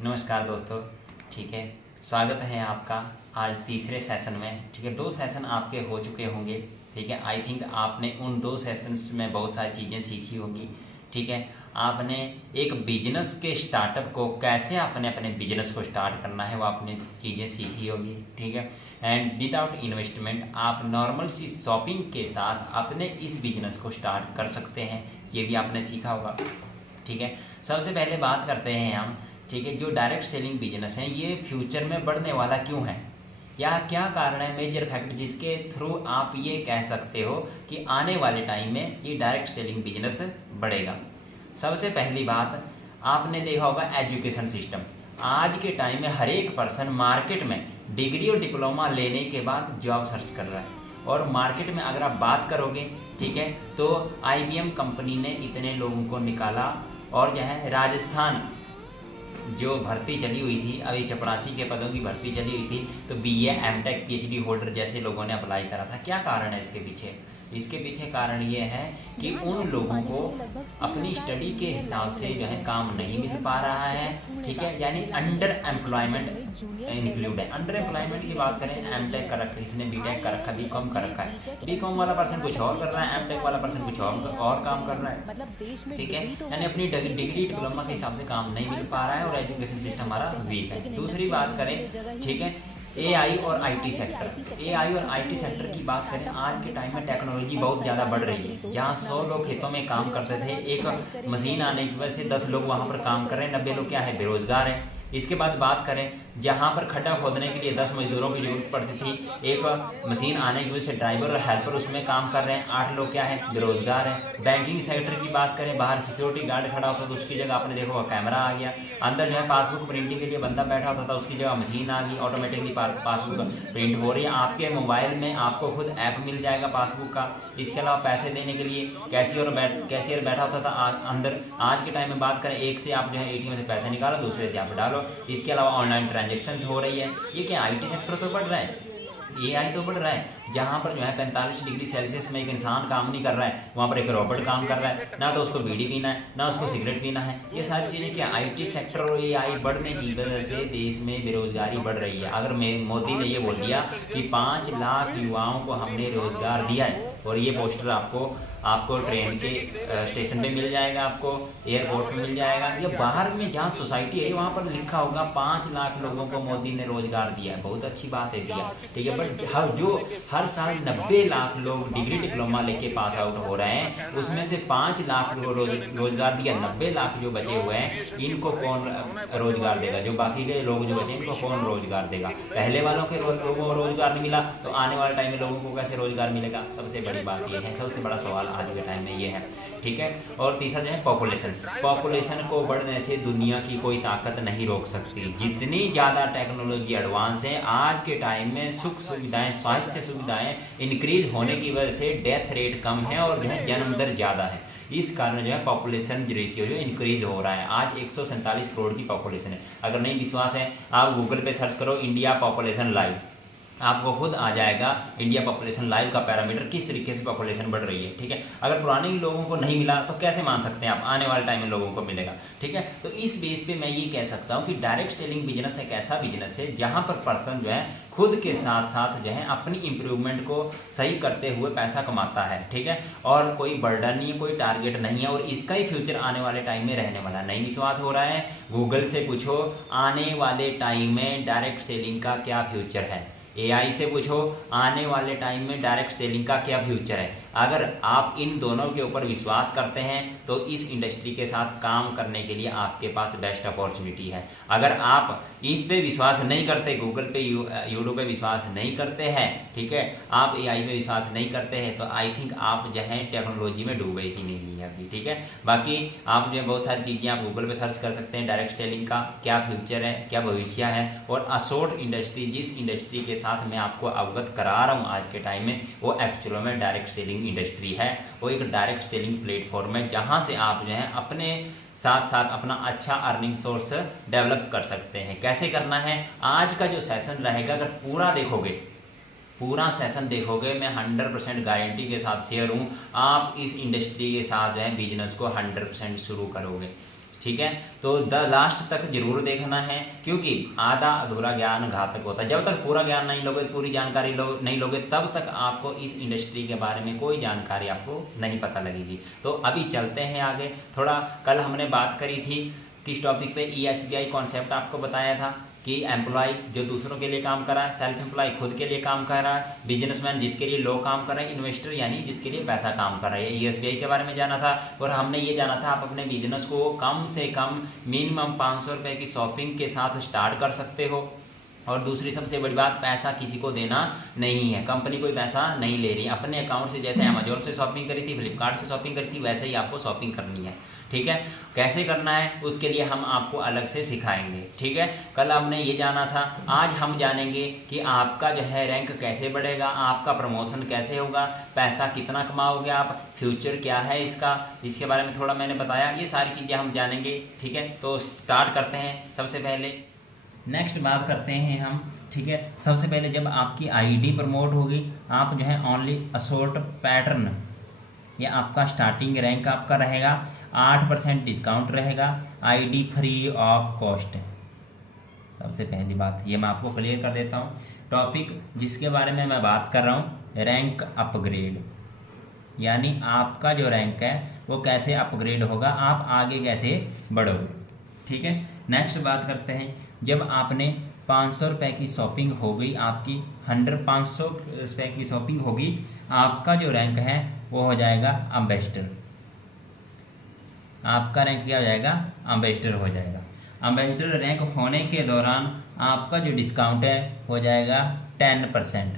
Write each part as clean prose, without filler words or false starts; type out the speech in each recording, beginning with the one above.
नमस्कार दोस्तों। ठीक है, स्वागत है आपका आज तीसरे सेशन में। ठीक है, 2 सेशन आपके हो चुके होंगे। ठीक है, आई थिंक आपने उन 2 सेशंस में बहुत सारी चीज़ें सीखी होंगी। ठीक है, आपने एक बिजनेस के स्टार्टअप को कैसे आपने अपने बिजनेस को स्टार्ट करना है वो आपने चीज़ें सीखी होगी। ठीक है, एंड विदाउट इन्वेस्टमेंट आप नॉर्मल सी शॉपिंग के साथ अपने इस बिजनेस को स्टार्ट कर सकते हैं, ये भी आपने सीखा होगा। ठीक है, सबसे पहले बात करते हैं हम। ठीक है, जो डायरेक्ट सेलिंग बिजनेस है ये फ्यूचर में बढ़ने वाला क्यों है, या क्या कारण है, मेजर फैक्टर जिसके थ्रू आप ये कह सकते हो कि आने वाले टाइम में ये डायरेक्ट सेलिंग बिजनेस बढ़ेगा। सबसे पहली बात, आपने देखा होगा एजुकेशन सिस्टम। आज के टाइम में हर एक पर्सन मार्केट में डिग्री और डिप्लोमा लेने के बाद जॉब सर्च कर रहा है। और मार्केट में अगर आप बात करोगे, ठीक है, तो IBM कंपनी ने इतने लोगों को निकाला। और जो है राजस्थान जो भर्ती चली हुई थी, अभी चपरासी के पदों की भर्ती चली हुई थी, तो BA MTech PhD होल्डर जैसे लोगों ने अप्लाई करा था। क्या कारण है इसके पीछे? इसके पीछे कारण ये है कि उन लोगों को अपनी स्टडी के हिसाब से जो है काम नहीं मिल पा रहा है। ठीक है, यानी अंडर एम्प्लॉयमेंट इंक्लूड है। अंडर एम्प्लॉयमेंट की बात करें, MTech कर रखा है, इसने BTech कर रखा है, BCom कर रखा है। BCom वाला पर्सन कुछ और कर रहा है, MTech वाला पर्सन कुछ और काम कर रहा है। ठीक है, यानी अपनी डिग्री डिप्लोमा के हिसाब से काम नहीं मिल पा रहा है और एजुकेशन सिस्टम हमारा वीक है। दूसरी बात करें, ठीक है, AI और IT सेक्टर। AI और IT सेक्टर की बात करें, आज के टाइम में टेक्नोलॉजी बहुत ज़्यादा बढ़ रही है। जहाँ 100 लोग खेतों में काम करते थे, एक मशीन आने की वजह से 10 लोग वहाँ पर काम कर रहे हैं, 90 लोग क्या है, बेरोजगार हैं। इसके बाद बात करें, जहाँ पर खड्डा खोदने के लिए 10 मजदूरों की जरूरत पड़ती थी, एक मशीन आने की वजह से ड्राइवर और हेल्पर उसमें काम कर रहे हैं, 8 लोग क्या है, बेरोजगार हैं। बैंकिंग सेक्टर की बात करें, बाहर सिक्योरिटी गार्ड खड़ा होता था, उसकी जगह आपने देखा होगा कैमरा आ गया। अंदर जो है पासबुक प्रिंटिंग के लिए बंदा बैठा होता था, उसकी जगह मशीन आ गई, ऑटोमेटिकली पासबुक प्रिंट हो रही है। आपके मोबाइल में आपको खुद ऐप मिल जाएगा पासबुक का। इसके अलावा पैसे देने के लिए कैशियर बैठा होता था अंदर। आज के टाइम में बात करें, एक से आप जो है ATM से पैसे निकालो, दूसरे से आप डालो। इसके अलावा ऑनलाइन ट्रांजेक्शन हो रही है। ये क्या IT सेक्टर तो बढ़ रहा है, AI तो बढ़ रहा है। जहाँ पर जो है 45 डिग्री सेल्सियस में एक इंसान काम नहीं कर रहा है, वहाँ पर एक रोबोट काम कर रहा है। ना तो उसको बीड़ी पीना है, ना उसको सिगरेट पीना है। ये सारी चीज़ें क्या, IT सेक्टर और AI बढ़ने की वजह से देश में बेरोजगारी बढ़ रही है। अगर मोदी ने ये बोल दिया कि 5 लाख युवाओं को हमने रोजगार दिया है, और ये पोस्टर आपको ट्रेन के स्टेशन पे मिल जाएगा, आपको एयरपोर्ट पे मिल जाएगा, या बाहर में जहाँ सोसाइटी है वहाँ पर लिखा होगा 5 लाख लोगों को मोदी ने रोजगार दिया है। बहुत अच्छी बात है, दिया। ठीक है, बट हर साल 90 लाख लोग डिग्री डिप्लोमा लेके पास आउट हो रहे हैं, उसमें से 5 लाख रोजगार दिया। 90 लाख जो बचे हुए हैं, इनको कौन रोजगार देगा? जो बाकी के लोग जो बचे, इनको कौन रोजगार देगा? पहले वालों के लोगों को रोजगार नहीं मिला, तो आने वाले टाइम में लोगों को कैसे रोजगार मिलेगा? सबसे बड़ी बात ये है, सबसे बड़ा सवाल आज के टाइम में ये है। ठीक है, और तीसरा जो है पॉपुलेशन को बढ़ने से दुनिया की कोई ताकत नहीं रोक सकती। जितनी ज़्यादा टेक्नोलॉजी एडवांस है, आज के टाइम में सुख सुविधाएं, स्वास्थ्य सुविधाएं इंक्रीज होने की वजह से डेथ रेट कम है और जो है जन्म दर ज़्यादा है। इस कारण जो है पॉपुलेशन रेशियो जो इंक्रीज हो रहा है। आज 147 करोड़ की पॉपुलेशन है। अगर नहीं विश्वास है, आप गूगल पे सर्च करो इंडिया पॉपुलेशन लाइव, आपको खुद आ जाएगा इंडिया पॉपुलेशन लाइव का पैरामीटर, किस तरीके से पॉपुलेशन बढ़ रही है। ठीक है, अगर पुराने ही लोगों को नहीं मिला तो कैसे मान सकते हैं आप आने वाले टाइम में लोगों को मिलेगा? ठीक है, तो इस बेस पे मैं ये कह सकता हूँ कि डायरेक्ट सेलिंग बिजनेस एक ऐसा बिजनेस है जहाँ पर पर्सन जो है खुद के साथ साथ जो है अपनी इंप्रूवमेंट को सही करते हुए पैसा कमाता है। ठीक है, और कोई बर्डन नहीं है, कोई टारगेट नहीं है, और इसका ही फ्यूचर आने वाले टाइम में रहने वाला। नहीं विश्वास हो रहा है, गूगल से पूछो आने वाले टाइम में डायरेक्ट सेलिंग का क्या फ्यूचर है। AI से पूछो आने वाले टाइम में डायरेक्ट सेलिंग का क्या फ्यूचर है। अगर आप इन दोनों के ऊपर विश्वास करते हैं तो इस इंडस्ट्री के साथ काम करने के लिए आपके पास बेस्ट अपॉर्चुनिटी है। अगर आप इस पे विश्वास नहीं करते, गूगल पे यूट्यूब पे विश्वास नहीं करते हैं, ठीक है, आप AI पे विश्वास नहीं करते हैं, तो आई थिंक आप जो है टेक्नोलॉजी में डूबे ही नहीं है अभी। ठीक है, बाकी आप जो बहुत सारी चीज़ें आप गूगल पे सर्च कर सकते हैं, डायरेक्ट सेलिंग का क्या फ्यूचर है, क्या भविष्य है। और असोर्ट इंडस्ट्री, जिस इंडस्ट्री के साथ मैं आपको अवगत करा रहा हूँ आज के टाइम में, वो एक्चुअल में डायरेक्ट सेलिंग इंडस्ट्री है। वो एक डायरेक्ट सेलिंग प्लेटफॉर्म है जहाँ से आप जो है अपने साथ साथ अपना अच्छा अर्निंग सोर्स डेवलप कर सकते हैं। कैसे करना है, आज का जो सेशन रहेगा अगर पूरा सेशन देखोगे, मैं 100% गारंटी के साथ शेयर हूँ, आप इस इंडस्ट्री के साथ जो है बिजनेस को 100% शुरू करोगे। ठीक है। तो लास्ट तक जरूर देखना है, क्योंकि आधा अधूरा ज्ञान घातक होता है। जब तक पूरा ज्ञान नहीं लोगे, पूरी जानकारी नहीं लोगे, तब तक आपको इस इंडस्ट्री के बारे में कोई जानकारी आपको नहीं पता लगेगी। तो अभी चलते हैं आगे। थोड़ा कल हमने बात करी थी किस टॉपिक पे, ESBI कॉन्सेप्ट आपको बताया था कि एम्प्लॉय जो दूसरों के लिए काम कर रहा है, सेल्फ एम्प्लॉय खुद के लिए काम कर रहा है, बिजनेसमैन जिसके लिए लोग काम कर रहे हैं, इन्वेस्टर यानी जिसके लिए पैसा काम कर रहा है। ESBI के बारे में जाना था। और हमने ये जाना था आप अपने बिजनेस को कम से कम मिनिमम 500 रुपये की शॉपिंग के साथ स्टार्ट कर सकते हो। और दूसरी सबसे बड़ी बात, पैसा किसी को देना नहीं है, कंपनी कोई पैसा नहीं ले रही। अपने अकाउंट से जैसे अमेजोन से शॉपिंग करी थी, फ्लिपकार्ट से शॉपिंग करी थी, वैसे ही आपको शॉपिंग करनी है। ठीक है, कैसे करना है उसके लिए हम आपको अलग से सिखाएंगे। ठीक है, कल हमने ये जाना था, आज हम जानेंगे कि आपका जो है रैंक कैसे बढ़ेगा, आपका प्रमोशन कैसे होगा, पैसा कितना कमाओगे आप, फ्यूचर क्या है इसका, इसके बारे में थोड़ा मैंने बताया। ये सारी चीज़ें हम जानेंगे। ठीक है, तो स्टार्ट करते हैं। सबसे पहले नेक्स्ट बात करते हैं हम। ठीक है, सबसे पहले जब आपकी आईडी प्रमोट होगी, आप जो है ओनली असोर्ट पैटर्न, ये आपका स्टार्टिंग रैंक आपका रहेगा, 8% डिस्काउंट रहेगा, आईडी फ्री ऑफ कॉस्ट। सबसे पहली बात ये मैं आपको क्लियर कर देता हूँ। टॉपिक जिसके बारे में मैं बात कर रहा हूँ, रैंक अपग्रेड, यानी आपका जो रैंक है वो कैसे अपग्रेड होगा, आप आगे कैसे बढ़ोगे। ठीक है, नेक्स्ट बात करते हैं। जब आपने 500 रुपये की शॉपिंग हो गई, आपकी 500 रुपये की शॉपिंग होगी, आपका जो रैंक है वो हो जाएगा एम्बेसडर। आपका रैंक क्या हो जाएगा, एम्बेसडर हो जाएगा। एम्बेसडर रैंक होने के दौरान आपका जो डिस्काउंट है हो जाएगा 10%,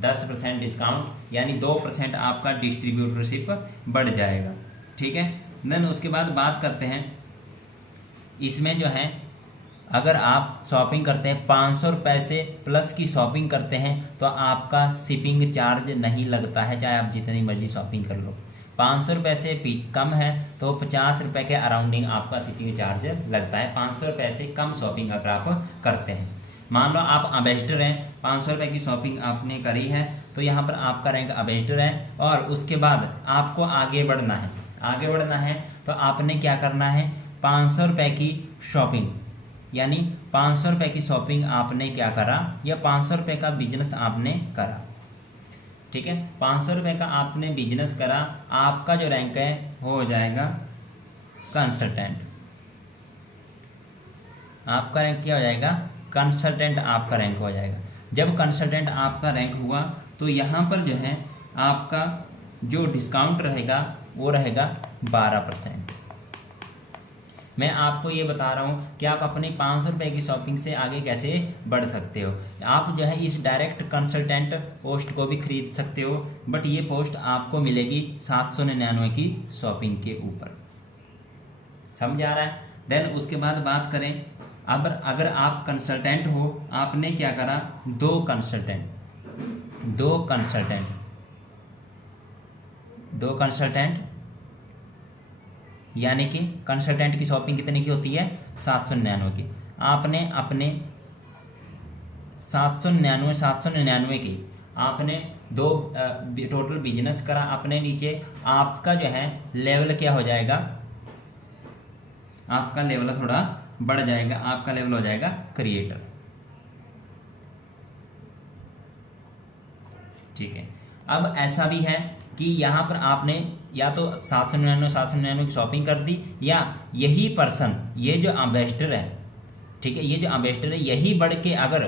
10% डिस्काउंट, यानी 2% आपका डिस्ट्रीब्यूटरशिप बढ़ जाएगा। ठीक है, देन उसके बाद बात करते हैं, इसमें जो है अगर आप शॉपिंग करते हैं 500 रुपये से प्लस की शॉपिंग करते हैं तो आपका शिपिंग चार्ज नहीं लगता है, चाहे आप जितनी मर्जी शॉपिंग कर लो। 500 रुपये से कम है तो 50 रुपये के अराउंडिंग आपका शिपिंग चार्ज लगता है, 500 रुपये से कम शॉपिंग अगर आप करते हैं। मान लो आप एम्बेसडर हैं, 500 रुपये की शॉपिंग आपने करी है तो यहाँ पर आपका रैंक एम्बेसडर है। और उसके बाद आपको आगे बढ़ना है, आगे बढ़ना है तो आपने क्या करना है, 500 रुपये की शॉपिंग, यानी 500 रुपये की शॉपिंग आपने क्या करा, या 500 रुपये का बिजनेस आपने करा। ठीक है, 500 रुपये का आपने बिजनेस करा, आपका जो रैंक है वो हो जाएगा कंसल्टेंट। आपका रैंक क्या हो जाएगा, कंसल्टेंट आपका रैंक हो जाएगा। जब कंसल्टेंट आपका रैंक हुआ तो यहाँ पर जो है आपका जो डिस्काउंट रहेगा वो रहेगा 12%। मैं आपको ये बता रहा हूँ कि आप अपनी 500 रुपये की शॉपिंग से आगे कैसे बढ़ सकते हो। आप जो है इस डायरेक्ट कंसल्टेंट पोस्ट को भी खरीद सकते हो, बट ये पोस्ट आपको मिलेगी 799 की शॉपिंग के ऊपर। समझ आ रहा है। देन उसके बाद बात करें, अब अगर आप कंसल्टेंट हो, आपने क्या करा, दो कंसल्टेंट यानी कि कंसल्टेंट की शॉपिंग कितने की होती है, 799 की। आपने अपने 799 की आपने दो टोटल बिजनेस करा अपने नीचे, आपका जो है लेवल क्या हो जाएगा, आपका लेवल थोड़ा बढ़ जाएगा, आपका लेवल हो जाएगा क्रिएटर। ठीक है, अब ऐसा भी है कि यहाँ पर आपने या तो 799 की शॉपिंग कर दी, या यही पर्सन, ये जो एम्बेसडर है, ठीक है, ये जो एम्बेसडर है यही बढ़ के अगर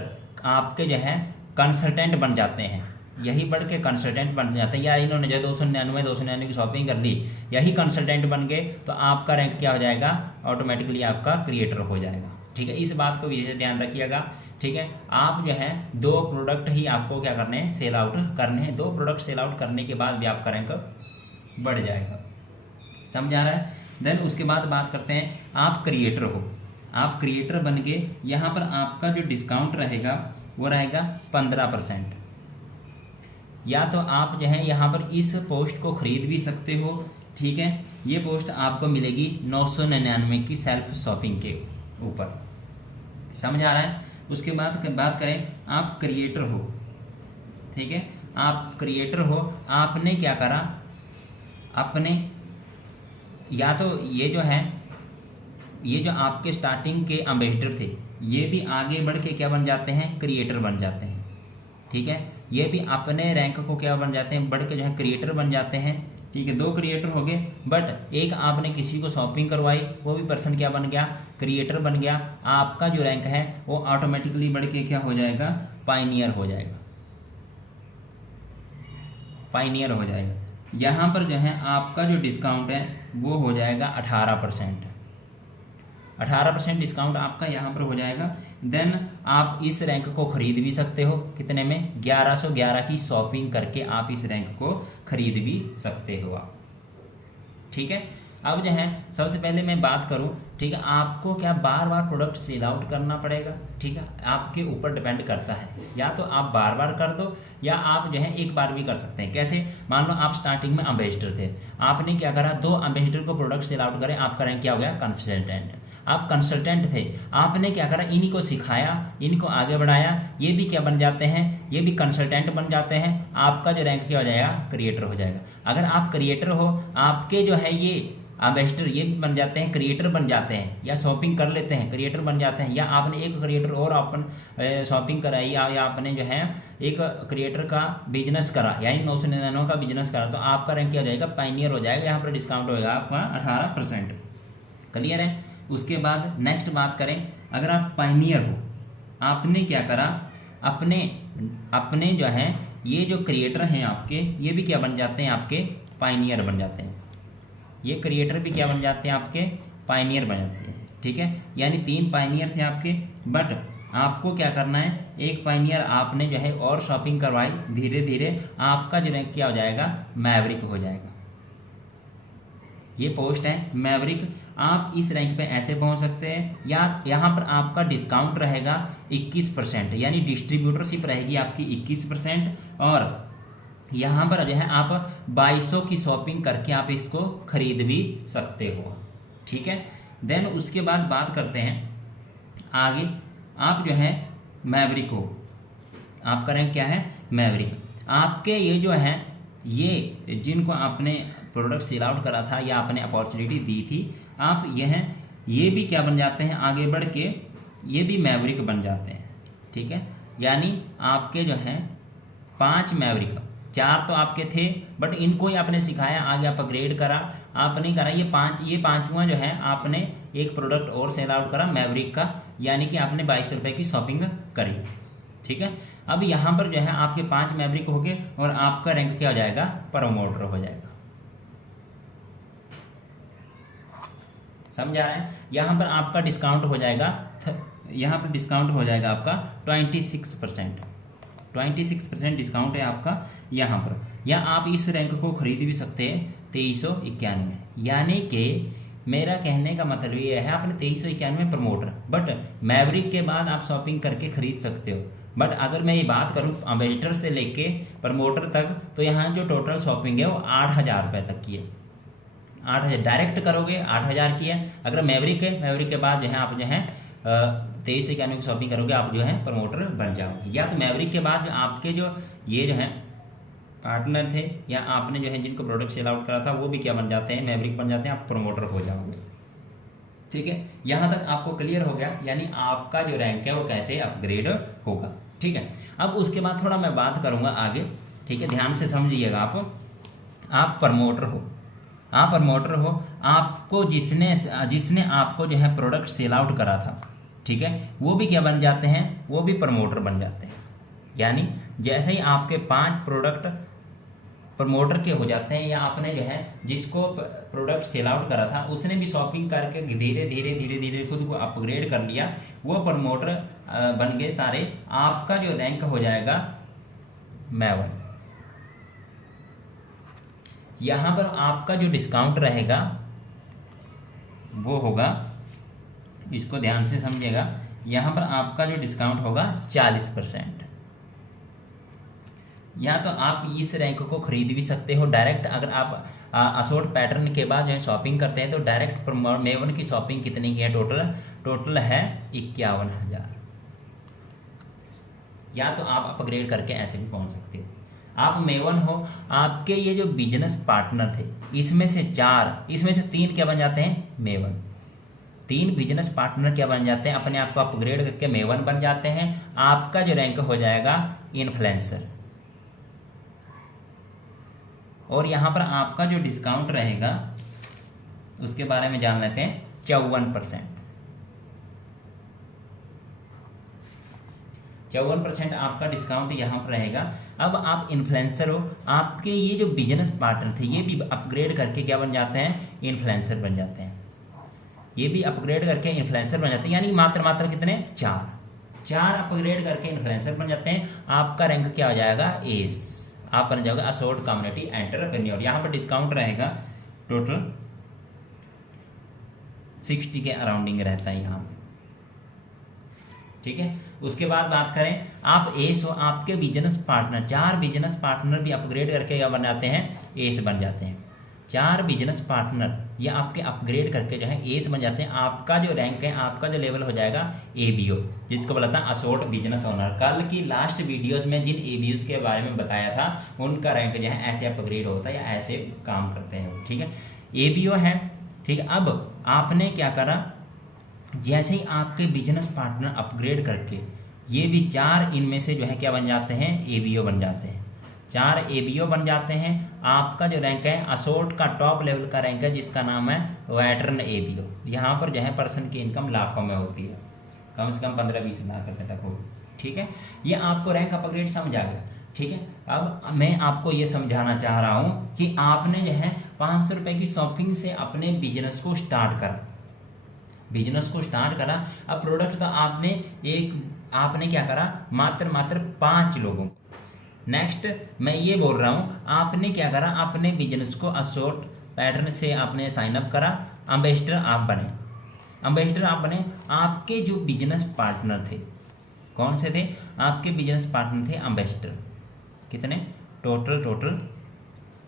आपके जो है कंसल्टेंट बन जाते हैं, यही बढ़ के कंसल्टेंट बन जाते हैं, या इन्होंने जो 299 की शॉपिंग कर ली, यही कंसल्टेंट बन गए, तो आपका रैंक क्या हो जाएगा, ऑटोमेटिकली आपका क्रिएटर हो जाएगा। ठीक है, इस बात को विशेष ध्यान रखिएगा। ठीक है, आप जो है 2 प्रोडक्ट ही आपको क्या करने हैं, सेल आउट करने हैं। 2 प्रोडक्ट सेल आउट करने के बाद भी आपका रैंक बढ़ जाएगा। समझ आ रहा है। देन उसके बाद बात करते हैं, आप क्रिएटर हो, आप क्रिएटर बन के यहाँ पर आपका जो डिस्काउंट रहेगा वो रहेगा 15%। या तो आप जो है यहाँ पर इस पोस्ट को खरीद भी सकते हो। ठीक है, ये पोस्ट आपको मिलेगी 999 की सेल्फ शॉपिंग के ऊपर। समझ आ रहा है। उसके बाद बात करें, आप क्रिएटर हो। ठीक है, आप क्रिएटर हो, आपने क्या करा, अपने या तो ये जो है ये जो आपके स्टार्टिंग के एम्बेसडर थे ये भी आगे बढ़ के क्या बन जाते हैं, क्रिएटर बन जाते हैं। ठीक है, ये भी अपने रैंक को क्या बन जाते हैं, बढ़ के जो है क्रिएटर बन जाते हैं। ठीक है, 2 क्रिएटर हो गए, बट एक आपने किसी को शॉपिंग करवाई, वो भी पर्सन क्या बन गया, क्रिएटर बन गया। आपका जो रैंक है वो ऑटोमेटिकली बढ़ के क्या हो जाएगा, पाइनियर हो जाएगा, पाइनियर हो जाएगा। यहाँ पर जो है आपका जो डिस्काउंट है वो हो जाएगा 18%। 18% डिस्काउंट आपका यहाँ पर हो जाएगा। देन आप इस रैंक को खरीद भी सकते हो, कितने में, 1111 की शॉपिंग करके आप इस रैंक को खरीद भी सकते हो आप। ठीक है, अब जो है सबसे पहले मैं बात करूं, ठीक है, आपको क्या बार बार प्रोडक्ट सेल आउट करना पड़ेगा। ठीक है, आपके ऊपर डिपेंड करता है, या तो आप बार बार कर दो या आप जो है एक बार भी कर सकते हैं। कैसे, मान लो आप स्टार्टिंग में एम्बेसडर थे, आपने क्या करा, 2 एम्बेसडर को प्रोडक्ट सेल आउट करें, आपका रैंक क्या हो गया, कंसल्टेंट। आप कंसल्टेंट थे, आपने क्या करा, इन्हीं को सिखाया, इनको आगे बढ़ाया, ये भी क्या बन जाते हैं, ये भी कंसल्टेंट बन जाते हैं। आपका जो रैंक क्या हो जाएगा, क्रिएटर हो जाएगा। अगर आप क्रिएटर हो, आपके जो है ये एम्बेसडर ये भी बन जाते हैं, क्रिएटर बन जाते हैं, या शॉपिंग कर लेते हैं, क्रिएटर बन जाते हैं, या आपने एक क्रिएटर और अपन शॉपिंग कराई, या आपने जो है एक क्रिएटर का बिजनेस करा, यानी 999 का बिजनेस करा, तो आपका रैंक क्या हो जाएगा, पाइनियर हो जाएगा। यहाँ पर डिस्काउंट होगा आपका 18%। क्लियर है। उसके बाद नेक्स्ट बात करें, अगर आप पाइनियर हो, आपने क्या करा, अपने जो है ये जो क्रिएटर हैं आपके, ये भी क्या बन जाते हैं, आपके पाइनियर बन जाते हैं। ये क्रिएटर भी क्या बन जाते हैं, आपके पाइनियर बन जाते हैं। ठीक है, यानी 3 पाइनियर थे आपके, बट आपको क्या करना है, एक पाइनियर आपने जो है और शॉपिंग करवाई, धीरे धीरे आपका जो रैंक क्या हो जाएगा, मैवरिक हो जाएगा। ये पोस्ट है मैवरिक, आप इस रैंक पे ऐसे पहुंच सकते हैं, या यहाँ पर आपका डिस्काउंट रहेगा 21%, यानी डिस्ट्रीब्यूटरशिप रहेगी आपकी 21%, और यहाँ पर जो है आप 2200 की शॉपिंग करके आप इसको खरीद भी सकते हो। ठीक है, देन उसके बाद बात करते हैं आगे, आप जो है मैवरिक हो, आपका रैंक क्या है, मैवरिक। आपके ये जो है, ये जिनको आपने प्रोडक्ट सेल आउट करा था या आपने अपॉर्चुनिटी दी थी, आप ये भी क्या बन जाते हैं, आगे बढ़ के ये भी मैवरिक बन जाते हैं। ठीक है, यानी आपके जो हैं 5 मैवरिक, 4 तो आपके थे, बट इनको ही आपने सिखाया, आगे आप अपग्रेड करा, आपने करा ये पांचवा जो है आपने एक प्रोडक्ट और सेल आउट करा मैवरिक का, यानी कि आपने 2200 रुपये की शॉपिंग करी। ठीक है, अब यहाँ पर जो है आपके 5 मैवरिक हो गए, और आपका रैंक क्या हो जाएगा, प्रमोटर हो जाएगा। समझ आ रहा है। यहाँ पर आपका डिस्काउंट हो जाएगा, यहाँ पर डिस्काउंट हो जाएगा आपका 26%। 26% डिस्काउंट है आपका यहाँ पर, या आप इस रैंक को खरीद भी सकते हैं 2391। यानी कि मेरा कहने का मतलब ये है, आपने 2391 प्रमोटर, बट मैवरिक के बाद आप शॉपिंग करके खरीद सकते हो। बट अगर मैं ये बात करूँ एम्बेसडर से लेके प्रमोटर तक, तो यहाँ जो टोटल शॉपिंग है वो 8000 रुपये तक की है। 8000 डायरेक्ट करोगे 8000 की है। अगर मैवरिक है, मैवरिक के बाद जो है आप जो है 2391 की शॉपिंग करोगे, आप जो है प्रमोटर बन जाओगे। या तो मैवरिक के बाद जो आपके जो ये जो है पार्टनर थे, या आपने जो है जिनको प्रोडक्ट सेल आउट करा था, वो भी क्या बन जाते हैं, मैवरिक बन जाते हैं, आप प्रमोटर हो जाओगे। ठीक है, यहाँ तक आपको क्लियर हो गया, यानी आपका जो रैंक है वो कैसे अपग्रेड होगा। ठीक है, अब उसके बाद थोड़ा मैं बात करूँगा आगे। ठीक है, ध्यान से समझिएगा। आप प्रमोटर हो, आप प्रमोटर हो, आपको जिसने आपको जो है प्रोडक्ट सेल आउट करा था, ठीक है, वो भी क्या बन जाते हैं, वो भी प्रमोटर बन जाते हैं। यानी जैसे ही आपके 5 प्रोडक्ट प्रमोटर के हो जाते हैं, या आपने जो है जिसको प्रोडक्ट सेल आउट करा था उसने भी शॉपिंग करके धीरे धीरे खुद को अपग्रेड कर लिया, वो प्रमोटर बन गए सारे, आपका जो रैंक हो जाएगा मैवन। यहाँ पर आपका जो डिस्काउंट रहेगा वो होगा, इसको ध्यान से समझिएगा, यहाँ पर आपका जो डिस्काउंट होगा 40%। या तो आप इस रैंक को खरीद भी सकते हो डायरेक्ट। अगर आप असोर्ट पैटर्न के बाद जो है शॉपिंग करते हैं, तो डायरेक्ट मेवन की शॉपिंग कितनी की है, टोटल है 51,000। या तो आप अपग्रेड करके ऐसे भी पहुंच सकते हो। आप मेवन हो, आपके ये जो बिजनेस पार्टनर थे, इसमें से 3 क्या बन जाते हैं, मेवन। 3 बिजनेस पार्टनर क्या बन जाते हैं, अपने आप को अपग्रेड करके मेवन बन जाते हैं। आपका जो रैंक हो जाएगा इन्फ्लुएंसर। और यहाँ पर आपका जो डिस्काउंट रहेगा उसके बारे में जान लेते हैं। 54%। 54% आपका डिस्काउंट यहाँ पर रहेगा। अब आप इन्फ्लुएंसर हो, आपके ये जो बिजनेस पार्टनर थे ये भी अपग्रेड करके क्या बन जाते हैं, इन्फ्लुएंसर बन जाते हैं। ये भी अपग्रेड करके इन्फ्लुएंसर बन जाते हैं, यानी मात्र कितने, 4 अपग्रेड करके इन्फ्लुएंसर बन जाते हैं। आपका रैंक क्या हो जाएगा, एस। आप बन जाओगे असोर्ट कम्युनिटी एंटरप्रेन्योर। यहाँ पर डिस्काउंट रहेगा टोटल 60 के अराउंडिंग रहता है यहाँ पे, ठीक है। उसके बाद बात करें, आप एस हो, आपके बिजनेस पार्टनर 4 बिजनेस पार्टनर भी अपग्रेड करके क्या बन जाते हैं, एस बन जाते हैं। 4 बिजनेस पार्टनर ये आपके अपग्रेड करके जो है एस बन जाते हैं। आपका जो रैंक है, आपका जो लेवल हो जाएगा ABO, जिसको बोला था असोर्ट बिजनेस ओनर। कल की लास्ट वीडियोस में जिन ABOs के बारे में बताया था उनका रैंक जो है ऐसे अपग्रेड होता है या ऐसे काम करते हैं, ठीक है। ABO है, ठीक है। अब आपने क्या करा, जैसे ही आपके बिजनेस पार्टनर अपग्रेड करके ये भी 4 इनमें से जो है क्या बन जाते हैं, ABO बन जाते हैं। 4 ABO बन जाते हैं। आपका जो रैंक है असोर्ट का टॉप लेवल का रैंक है जिसका नाम है वेटरन ABO। यहाँ पर जो है पर्सन की इनकम लाखों में होती है, कम से कम 15-20 लाख रुपये तक हो, ठीक है। ये आपको रैंक अपग्रेड समझ आ गया, ठीक है। अब मैं आपको ये समझाना चाह रहा हूँ कि आपने जो है 500 रुपये की शॉपिंग से अपने बिजनेस को स्टार्ट करा। अब प्रोडक्ट तो आपने क्या करा, मात्र 5 लोगों को। नेक्स्ट मैं ये बोल रहा हूँ, आपने क्या करा, अपने बिजनेस को असोर्ट पैटर्न से आपने साइन अप करा, एम्बेसडर आप बने। आपके जो बिजनेस पार्टनर थे, कौन से थे, आपके बिजनेस पार्टनर थे एम्बेसडर। कितने टोटल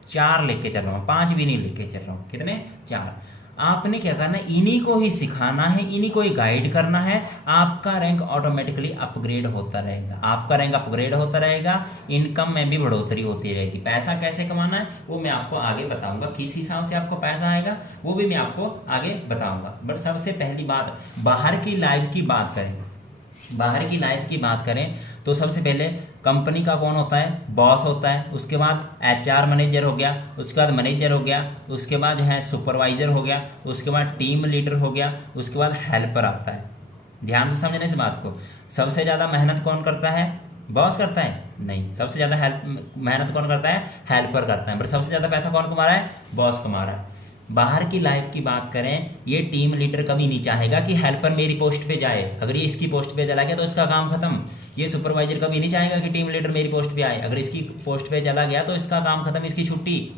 4 लेके चल रहा हूँ, 5 भी नहीं लेके चल रहा हूँ, कितने, 4। आपने क्या करना है, इन्हीं को ही सिखाना है, इन्हीं को ही गाइड करना है। आपका रैंक ऑटोमेटिकली अपग्रेड होता रहेगा, इनकम में भी बढ़ोतरी होती रहेगी। पैसा कैसे कमाना है वो मैं आपको आगे बताऊंगा, किस हिसाब से आपको पैसा आएगा वो भी मैं आपको आगे बताऊंगा। बट सबसे पहली बात, बाहर की लाइफ की बात करें तो सबसे पहले कंपनी का कौन होता है, बॉस होता है। उसके बाद HR मैनेजर हो गया, उसके बाद मैनेजर हो गया, उसके बाद जो है सुपरवाइजर हो गया, उसके बाद टीम लीडर हो गया, उसके बाद हेल्पर आता है। ध्यान से समझने इस बात को। सबसे ज़्यादा मेहनत कौन करता है, बॉस करता है? नहीं, सबसे ज़्यादा मेहनत कौन करता है, हेल्पर करता है। पर सबसे ज़्यादा पैसा कौन कमा रहा है, बॉस कमा रहा है। बाहर की लाइफ की बात करें, ये टीम लीडर कभी नहीं चाहेगा कि हेल्पर मेरी पोस्ट पे जाए। अगर ये इसकी पोस्ट पे चला गया तो इसका काम खत्म। ये सुपरवाइजर कभी नहीं चाहेगा कि टीम लीडर मेरी पोस्ट पे आए। अगर इसकी पोस्ट पे चला गया तो इसका काम खत्म, इसकी छुट्टी।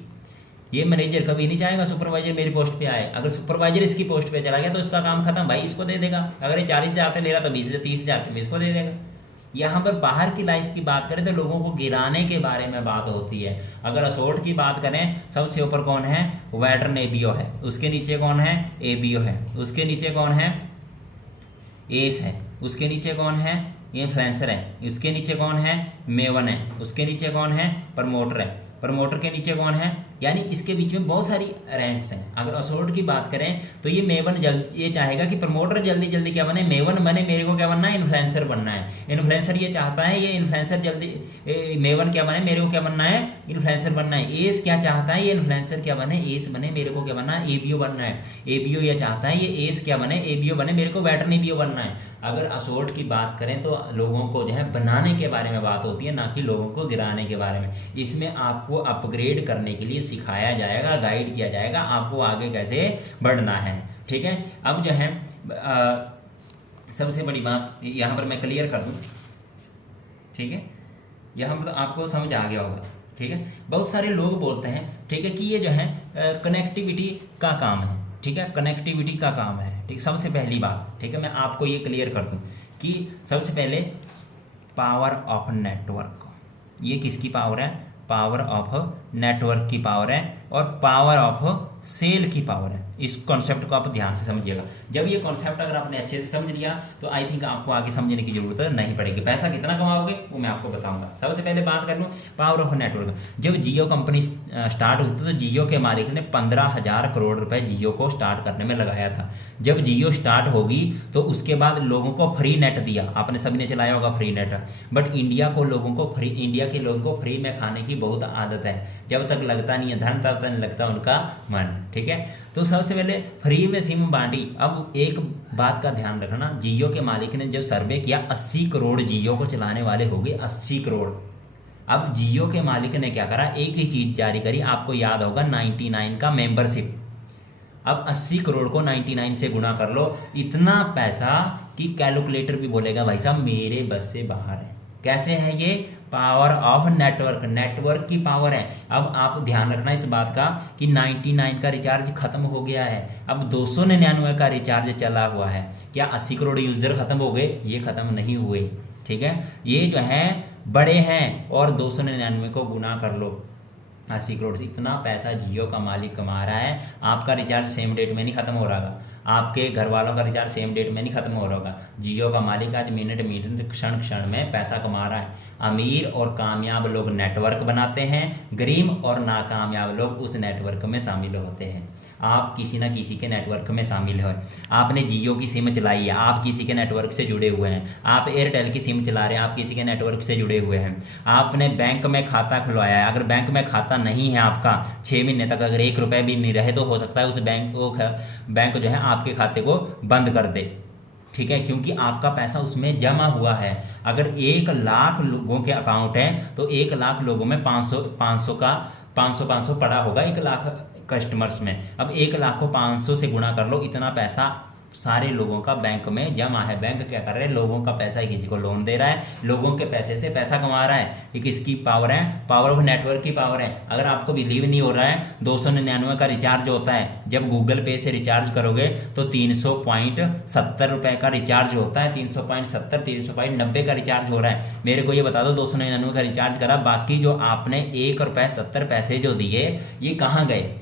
ये मैनेजर कभी नहीं चाहेगा सुपरवाइजर मेरी पोस्ट पे आए। अगर सुपरवाइजर इसकी पोस्ट पे चला गया तो इसका काम खत्म, भाई इसको दे देगा। अगर ये 40,000 पे ले रहा तो 20 से 30,000 पे इसको दे देगा। यहाँ पर बाहर की लाइफ की बात करें तो लोगों को गिराने के बारे में बात होती है। अगर असोर्ट की बात करें, सबसे ऊपर कौन है, वेटरन ABO है। उसके नीचे कौन है, ABO है। उसके नीचे कौन है, एस है। उसके नीचे कौन है, इन्फ्लुएंसर है। उसके नीचे कौन है, मेवन है। उसके नीचे कौन है, प्रमोटर है। प्रमोटर के नीचे कौन है, यानी इसके बीच में बहुत सारी रैंक्स हैं। अगर असोर्ट की बात करें तो ये मेवन ये चाहेगा कि प्रमोटर जल्दी जल्दी क्या बने, मेवन बने। मेरे को क्या बनना है, इन्फ्लुएंसर बनना है। इन्फ्लुएंसर ये चाहता है ये इन्फ्लुएंसर जल्दी, मेवन क्या बने, मेरे को क्या बनना है, इन्फ्लुएंसर बनना है। एस क्या चाहता है, ये इन्फ्लुएंसर क्या बने, एस बने, मेरे को क्या बनना है, ABO बनना है। ABO ये चाहता है ये एस क्या बने, ABO बने, मेरे को वेटरन ABO बनना है। अगर असोर्ट की बात करें तो लोगों को जो है बनाने के बारे में बात होती है, ना कि लोगों को गिराने के बारे में। इसमें आपको अपग्रेड करने के लिए सिखाया जाएगा, गाइड किया जाएगा आपको आगे कैसे बढ़ना है, ठीक है। अब जो है सबसे बड़ी बात यहाँ पर मैं क्लियर कर दूँ, ठीक है। यहाँ पर आपको समझ आ गया होगा, ठीक है। बहुत सारे लोग बोलते हैं, ठीक है, कि ये जो है कनेक्टिविटी का काम है, ठीक है, कनेक्टिविटी का काम है, ठीक। सबसे पहली बात, ठीक है, मैं आपको ये क्लियर कर दूं कि सबसे पहले पावर ऑफ नेटवर्क, ये किसकी पावर है, पावर ऑफ नेटवर्क की पावर है। और पावर ऑफ सेल की पावर है। इस कॉन्सेप्ट को आप ध्यान से समझिएगा। जब ये कॉन्सेप्ट अगर आपने अच्छे से समझ लिया तो आई थिंक आपको आगे समझने की जरूरत नहीं पड़ेगी। पैसा कितना कमाओगे वो मैं आपको बताऊंगा। सबसे पहले बात कर लूँ पावर ऑफ नेटवर्क। जब जियो कंपनी स्टार्ट हुई तो जियो के मालिक ने 15,000 करोड़ रुपए जियो को स्टार्ट करने में लगाया था। जब जियो स्टार्ट होगी तो उसके बाद लोगों को फ्री नेट दिया, आपने सभी ने चलाया होगा फ्री नेट। बट इंडिया के लोगों को फ्री में खाने की बहुत आदत है। जब तक लगता नहीं है धन तब तक नहीं लगता उनका मन, ठीक है। तो सबसे पहले फ्री में सिम बांटी। अब एक बात का ध्यान रखना, जियो के मालिक ने जब सर्वे किया 80 करोड़ जियो को चलाने वाले हो गए, 80 करोड़। अब जियो के मालिक ने क्या करा, एक ही चीज जारी करी, आपको याद होगा 99 का मेंबरशिप। अब 80 करोड़ को 99 से गुणा कर लो, इतना पैसा कि कैलकुलेटर भी बोलेगा भाई साहब मेरे बस से बाहर है। कैसे है ये? पावर ऑफ नेटवर्क, नेटवर्क की पावर है। अब आप ध्यान रखना इस बात का कि 99 का रिचार्ज खत्म हो गया है, अब 299 का रिचार्ज चला हुआ है। क्या 80 करोड़ यूजर खत्म हो गए? ये खत्म नहीं हुए, ठीक है। ये जो है बड़े हैं और 299 को गुना कर लो 80 करोड़ से। इतना पैसा जियो का मालिक कमा रहा है। आपका रिचार्ज सेम डेट में नहीं खत्म हो रहा है, आपके घर वालों का रिचार्ज सेम डेट में नहीं खत्म हो रहा होगा। जियो का मालिक आज मिनट क्षण क्षण में पैसा कमा रहा है। अमीर और कामयाब लोग नेटवर्क बनाते हैं, गरीब और नाकामयाब लोग उस नेटवर्क में शामिल होते हैं। आप किसी ना किसी के नेटवर्क में शामिल हो। आपने जियो की सिम चलाई है, आप किसी के नेटवर्क से जुड़े हुए हैं। आप एयरटेल की सिम चला रहे हैं, आप किसी के नेटवर्क से जुड़े हुए हैं। आपने बैंक में खाता खुलवाया है, अगर बैंक में खाता नहीं है आपका 6 महीने तक, अगर 1 रुपये भी नहीं रहे तो हो सकता है उस बैंक जो है आपके खाते को बंद कर दे, ठीक है, क्योंकि आपका पैसा उसमें जमा हुआ है। अगर 1 लाख लोगों के अकाउंट है तो 1 लाख लोगों में 500 पड़ा होगा 1 लाख कस्टमर्स में। अब 1 लाख को 500 से गुणा कर लो, इतना पैसा सारे लोगों का बैंक में जमा है। बैंक क्या कर रहे हैं? लोगों का पैसा है, किसी को लोन दे रहा है, लोगों के पैसे से पैसा कमा रहा है। ये किसकी पावर है? पावर ऑफ नेटवर्क की पावर है। अगर आपको बिलीव नहीं हो रहा है, 299 का रिचार्ज होता है। जब गूगल पे से रिचार्ज करोगे तो 300.70 रुपए का रिचार्ज होता है। 300.70 300.90 का रिचार्ज हो रहा है। मेरे को ये बता दो 299 का रिचार्ज करा, बाकी जो आपने 1 रुपये 70 पैसे जो दिए ये कहाँ गए?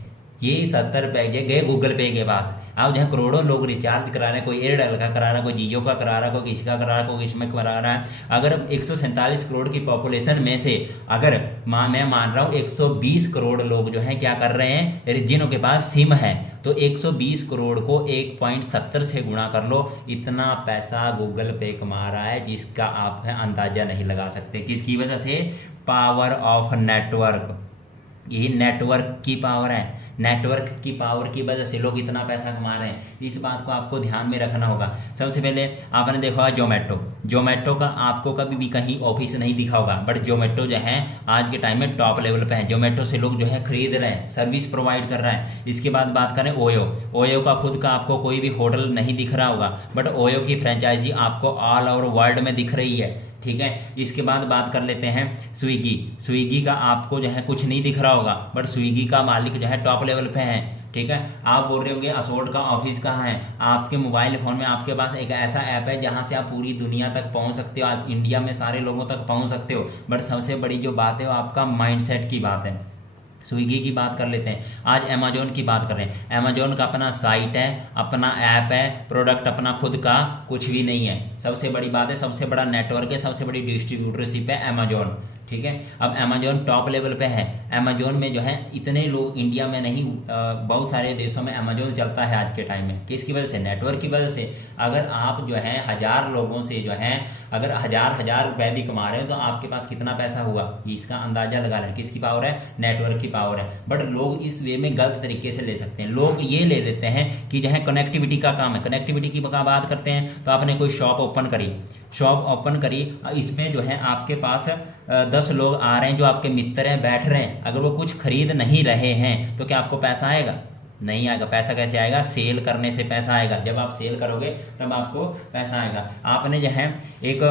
ये 70 रुपये गए गूगल पे के पास। अब जहाँ करोड़ों लोग रिचार्ज करा रहे हैं, कोई एयरटेल का करा रहा है, कोई जियो का करा रहा है, कोई किसका करा रहा है, कोई किसमें करा रहा है। अगर 147 करोड़ की पॉपुलेशन में से अगर मैं मान रहा हूँ 120 करोड़ लोग जो हैं क्या कर रहे हैं, जिनों के पास सिम है, तो 120 करोड़ को 1.70 से गुणा कर लो, इतना पैसा गूगल पे कमा रहा है जिसका आप अंदाजा नहीं लगा सकते। किसकी वजह से? Power of network. ये नेटवर्क की पावर है। नेटवर्क की पावर की वजह से लोग इतना पैसा कमा रहे हैं। इस बात को आपको ध्यान में रखना होगा। सबसे पहले आपने देखा होगा जोमेटो का आपको कभी भी कहीं ऑफिस नहीं दिखा होगा, बट जोमेटो जो है आज के टाइम में टॉप लेवल पे है। जोमेटो से लोग जो है खरीद रहे हैं, सर्विस प्रोवाइड कर रहा है। इसके बाद बात करें ओयो का खुद का आपको कोई भी होटल नहीं दिख रहा होगा, बट ओयो की फ्रेंचाइजी आपको ऑल ओवर वर्ल्ड में दिख रही है, ठीक है। इसके बाद बात कर लेते हैं स्विगी का आपको जो है कुछ नहीं दिख रहा होगा, बट स्विगी का मालिक जो है टॉप लेवल पे है, ठीक है। आप बोल रहे होंगे असोर्ट का ऑफिस कहाँ है? आपके मोबाइल फ़ोन में आपके पास एक ऐसा ऐप है जहाँ से आप पूरी दुनिया तक पहुँच सकते हो, आज इंडिया में सारे लोगों तक पहुँच सकते हो। बट सबसे बड़ी जो बात है वो आपका माइंडसेट की बात है। स्विगी की बात कर लेते हैं, आज अमेजोन की बात कर रहे हैं। अमेजोन का अपना साइट है, अपना ऐप है, प्रोडक्ट अपना खुद का कुछ भी नहीं है। सबसे बड़ी बात है, सबसे बड़ा नेटवर्क है, सबसे बड़ी डिस्ट्रीब्यूटरशिप है अमेजोन, ठीक है। अब अमेजोन टॉप लेवल पे है। अमेजोन में जो है इतने लोग इंडिया में नहीं, बहुत सारे देशों में अमेजोन चलता है आज के टाइम में। किसकी वजह से? नेटवर्क की वजह से। अगर आप जो है 1000 लोगों से जो है अगर हजार रुपए भी कमा रहे हो तो आपके पास कितना पैसा हुआ, इसका अंदाजा लगा लें। किसकी पावर है? नेटवर्क की पावर है। बट लोग इस वे में गलत तरीके से ले सकते हैं। लोग ये ले लेते हैं कि जो है कनेक्टिविटी का काम है। कनेक्टिविटी की बात करते हैं तो आपने कोई शॉप ओपन करी, इसमें जो है आपके पास 10 लोग आ रहे हैं जो आपके मित्र हैं, बैठ रहे हैं। अगर वो कुछ खरीद नहीं रहे हैं तो क्या आपको पैसा आएगा? नहीं आएगा। पैसा कैसे आएगा? सेल करने से पैसा आएगा। जब आप सेल करोगे तब आपको पैसा आएगा। आपने जो है एक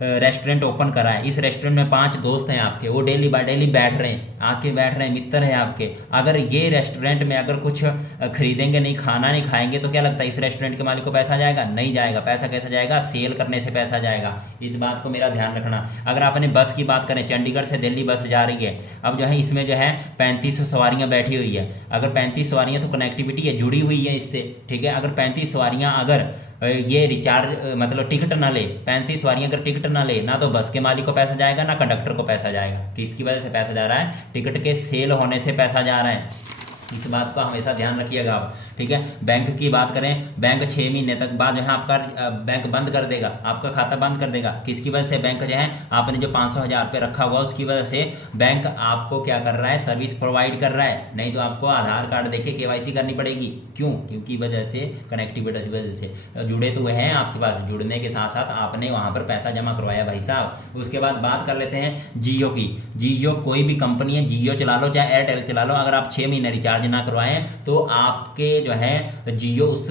रेस्टोरेंट ओपन करा है, इस रेस्टोरेंट में 5 दोस्त हैं आपके, वो डेली बाय डेली बैठ रहे हैं, आके बैठ रहे हैं, मित्र हैं आपके, अगर ये रेस्टोरेंट में अगर कुछ खरीदेंगे नहीं, खाना नहीं खाएंगे, तो क्या लगता है इस रेस्टोरेंट के मालिक को पैसा जाएगा? नहीं जाएगा। पैसा कैसा जाएगा? सेल करने से पैसा जाएगा। इस बात को मेरा ध्यान रखना। अगर आपने बस की बात करें, चंडीगढ़ से दिल्ली बस जा रही है, अब जो है इसमें जो है 3500 सवारियाँ बैठी हुई है। अगर 35 सवारियाँ, तो कनेक्टिविटी है, जुड़ी हुई है इससे, ठीक है। अगर 35 सवारियाँ अगर ये रिचार्ज मतलब टिकट ना ले, 35 सवारियाँ अगर टिकट ना ले, ना तो बस के मालिक को पैसा जाएगा, ना कंडक्टर को पैसा जाएगा। किसकी वजह से पैसा जा रहा है? टिकट के सेल होने से पैसा जा रहा है। इस बात का हमेशा ध्यान रखिएगा आप, ठीक है। बैंक की बात करें, बैंक 6 महीने तक बाद जो है आपका बैंक बंद कर देगा, आपका खाता बंद कर देगा। किसकी वजह से? बैंक जो है आपने जो 500,000 रुपये रखा हुआ उसकी वजह से बैंक आपको क्या कर रहा है? सर्विस प्रोवाइड कर रहा है। नहीं तो आपको आधार कार्ड देके KYC करनी पड़ेगी। क्यों? क्योंकि वजह से कनेक्टिविटी की वजह से जुड़े तो हैं आपके पास, जुड़ने के साथ साथ आपने वहाँ पर पैसा जमा करवाया भाई साहब। उसके बाद बात कर लेते हैं जियो की। जियो कोई भी कंपनी है, जियो चला लो चाहे एयरटेल चला लो, अगर आप 6 महीने रिचार्ज ना करवाएं तो आपके जो है जियो उस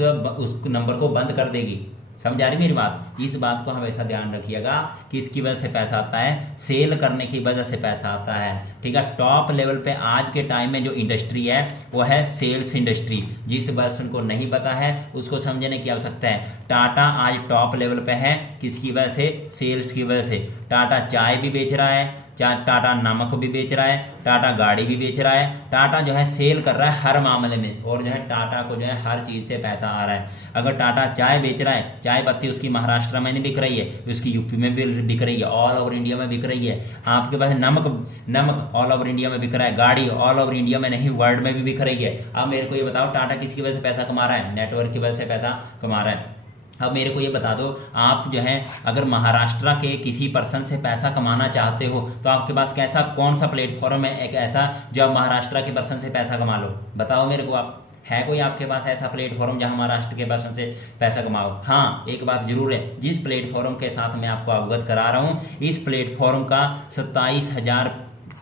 नंबर को बंद कर देगी। समझ आ रही मेरी बात? इस बात को हमेशा ध्यान रखिएगा कि इसकी वजह से पैसा आता है, सेल करने की वजह से पैसा आता है, ठीक है। टॉप लेवल पे आज के टाइम में जो इंडस्ट्री है वो है सेल्स इंडस्ट्री। जिस पर्सन को नहीं पता है उसको समझने की आवश्यकता है। टाटा आज टॉप लेवल पे है, किसकी वजह से? सेल्स की वजह से। टाटा चाय भी बेच रहा है, टाटा नमक भी बेच रहा है, टाटा गाड़ी भी बेच रहा है, टाटा जो है सेल कर रहा है हर मामले में, और जो है टाटा को जो है हर चीज़ से पैसा आ रहा है। अगर टाटा चाय बेच रहा है, चाय पत्ती उसकी महाराष्ट्र में नहीं बिक रही है, उसकी यूपी में भी बिक रही है, ऑल ओवर इंडिया में बिक रही है। आपके पास नमक ऑल ओवर इंडिया में बिक रहा है, गाड़ी ऑल ओवर इंडिया में नहीं वर्ल्ड में भी बिक रही है। अब मेरे को ये बताओ टाटा किसकी वजह से पैसा कमा रहा है? नेटवर्क की वजह से पैसा कमा रहा है। अब मेरे को ये बता दो, आप जो है अगर महाराष्ट्र के किसी पर्सन से पैसा कमाना चाहते हो तो आपके पास कैसा कौन सा प्लेटफॉर्म है एक ऐसा जो आप महाराष्ट्र के पर्सन से पैसा कमा लो? बताओ मेरे को। आप है कोई आपके पास ऐसा प्लेटफॉर्म जहां महाराष्ट्र के पर्सन से पैसा कमाओ? हाँ, एक बात जरूर है, जिस प्लेटफॉर्म के साथ मैं आपको अवगत करा रहा हूँ, इस प्लेटफॉर्म का 27,000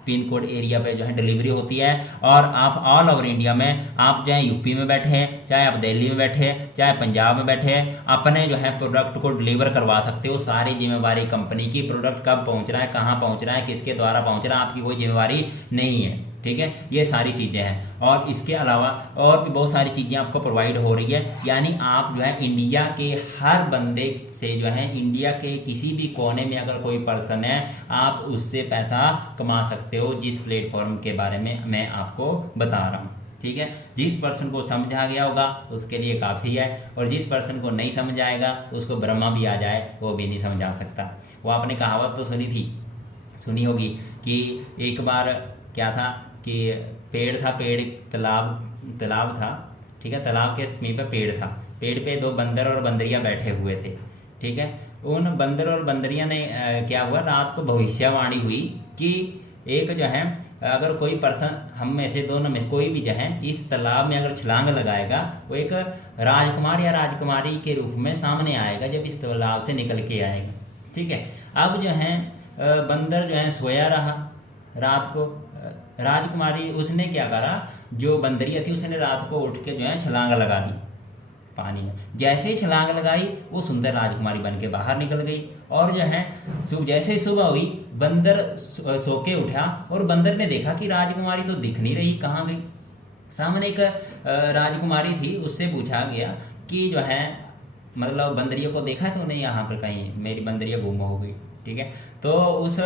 पिन कोड एरिया पे जो है डिलीवरी होती है, और आप ऑल ओवर इंडिया में, आप चाहे यूपी में बैठे हैं, चाहे आप दिल्ली में बैठे हैं, चाहे पंजाब में बैठे हैं, अपने जो है प्रोडक्ट को डिलीवर करवा सकते हो। सारी जिम्मेवारी कंपनी की, प्रोडक्ट कब पहुंच रहा है, कहाँ पहुंच रहा है, किसके द्वारा पहुंच रहा है, आपकी कोई जिम्मेवारी नहीं है, ठीक है। ये सारी चीज़ें हैं, और इसके अलावा और भी बहुत सारी चीज़ें आपको प्रोवाइड हो रही है। यानी आप जो है इंडिया के हर बंदे से जो है, इंडिया के किसी भी कोने में अगर कोई पर्सन है, आप उससे पैसा कमा सकते हो, जिस प्लेटफॉर्म के बारे में मैं आपको बता रहा हूँ, ठीक है। जिस पर्सन को समझ आ गया होगा उसके लिए काफ़ी है, और जिस पर्सन को नहीं समझ आएगा उसको ब्रह्मा भी आ जाए वो भी नहीं समझा सकता। वो आपने कहावत तो सुनी होगी कि एक बार क्या था कि पेड़ था, तालाब था, ठीक है। तालाब के समीप पेड़ था, पेड़ पे 2 बंदर और बंदरियां बैठे हुए थे, ठीक है। उन बंदर और बंदरियां ने क्या हुआ, रात को भविष्यवाणी हुई कि एक जो है अगर कोई पर्सन, हम में से दोनों में कोई भी जो है इस तालाब में अगर छलांग लगाएगा, वो एक राजकुमार या राजकुमारी के रूप में सामने आएगा जब इस तालाब से निकल के आएगा, ठीक है। अब जो है बंदर जो है सोया रहा रात को, राजकुमारी उसने क्या करा, जो बंदरिया थी उसने रात को उठ के जो है छलांग लगा दी पानी में। जैसे ही छलांग लगाई वो सुंदर राजकुमारी बन के बाहर निकल गई, और जो है जैसे ही सुबह हुई बंदर सो के उठा, और बंदर ने देखा कि राजकुमारी तो दिख नहीं रही, कहाँ गई। सामने एक राजकुमारी थी, उससे पूछा गया कि जो है मतलब बंदरिया को देखा तो नहीं यहाँ पर कहीं, मेरी बंदरिया गुम हो गई, ठीक है। तो उस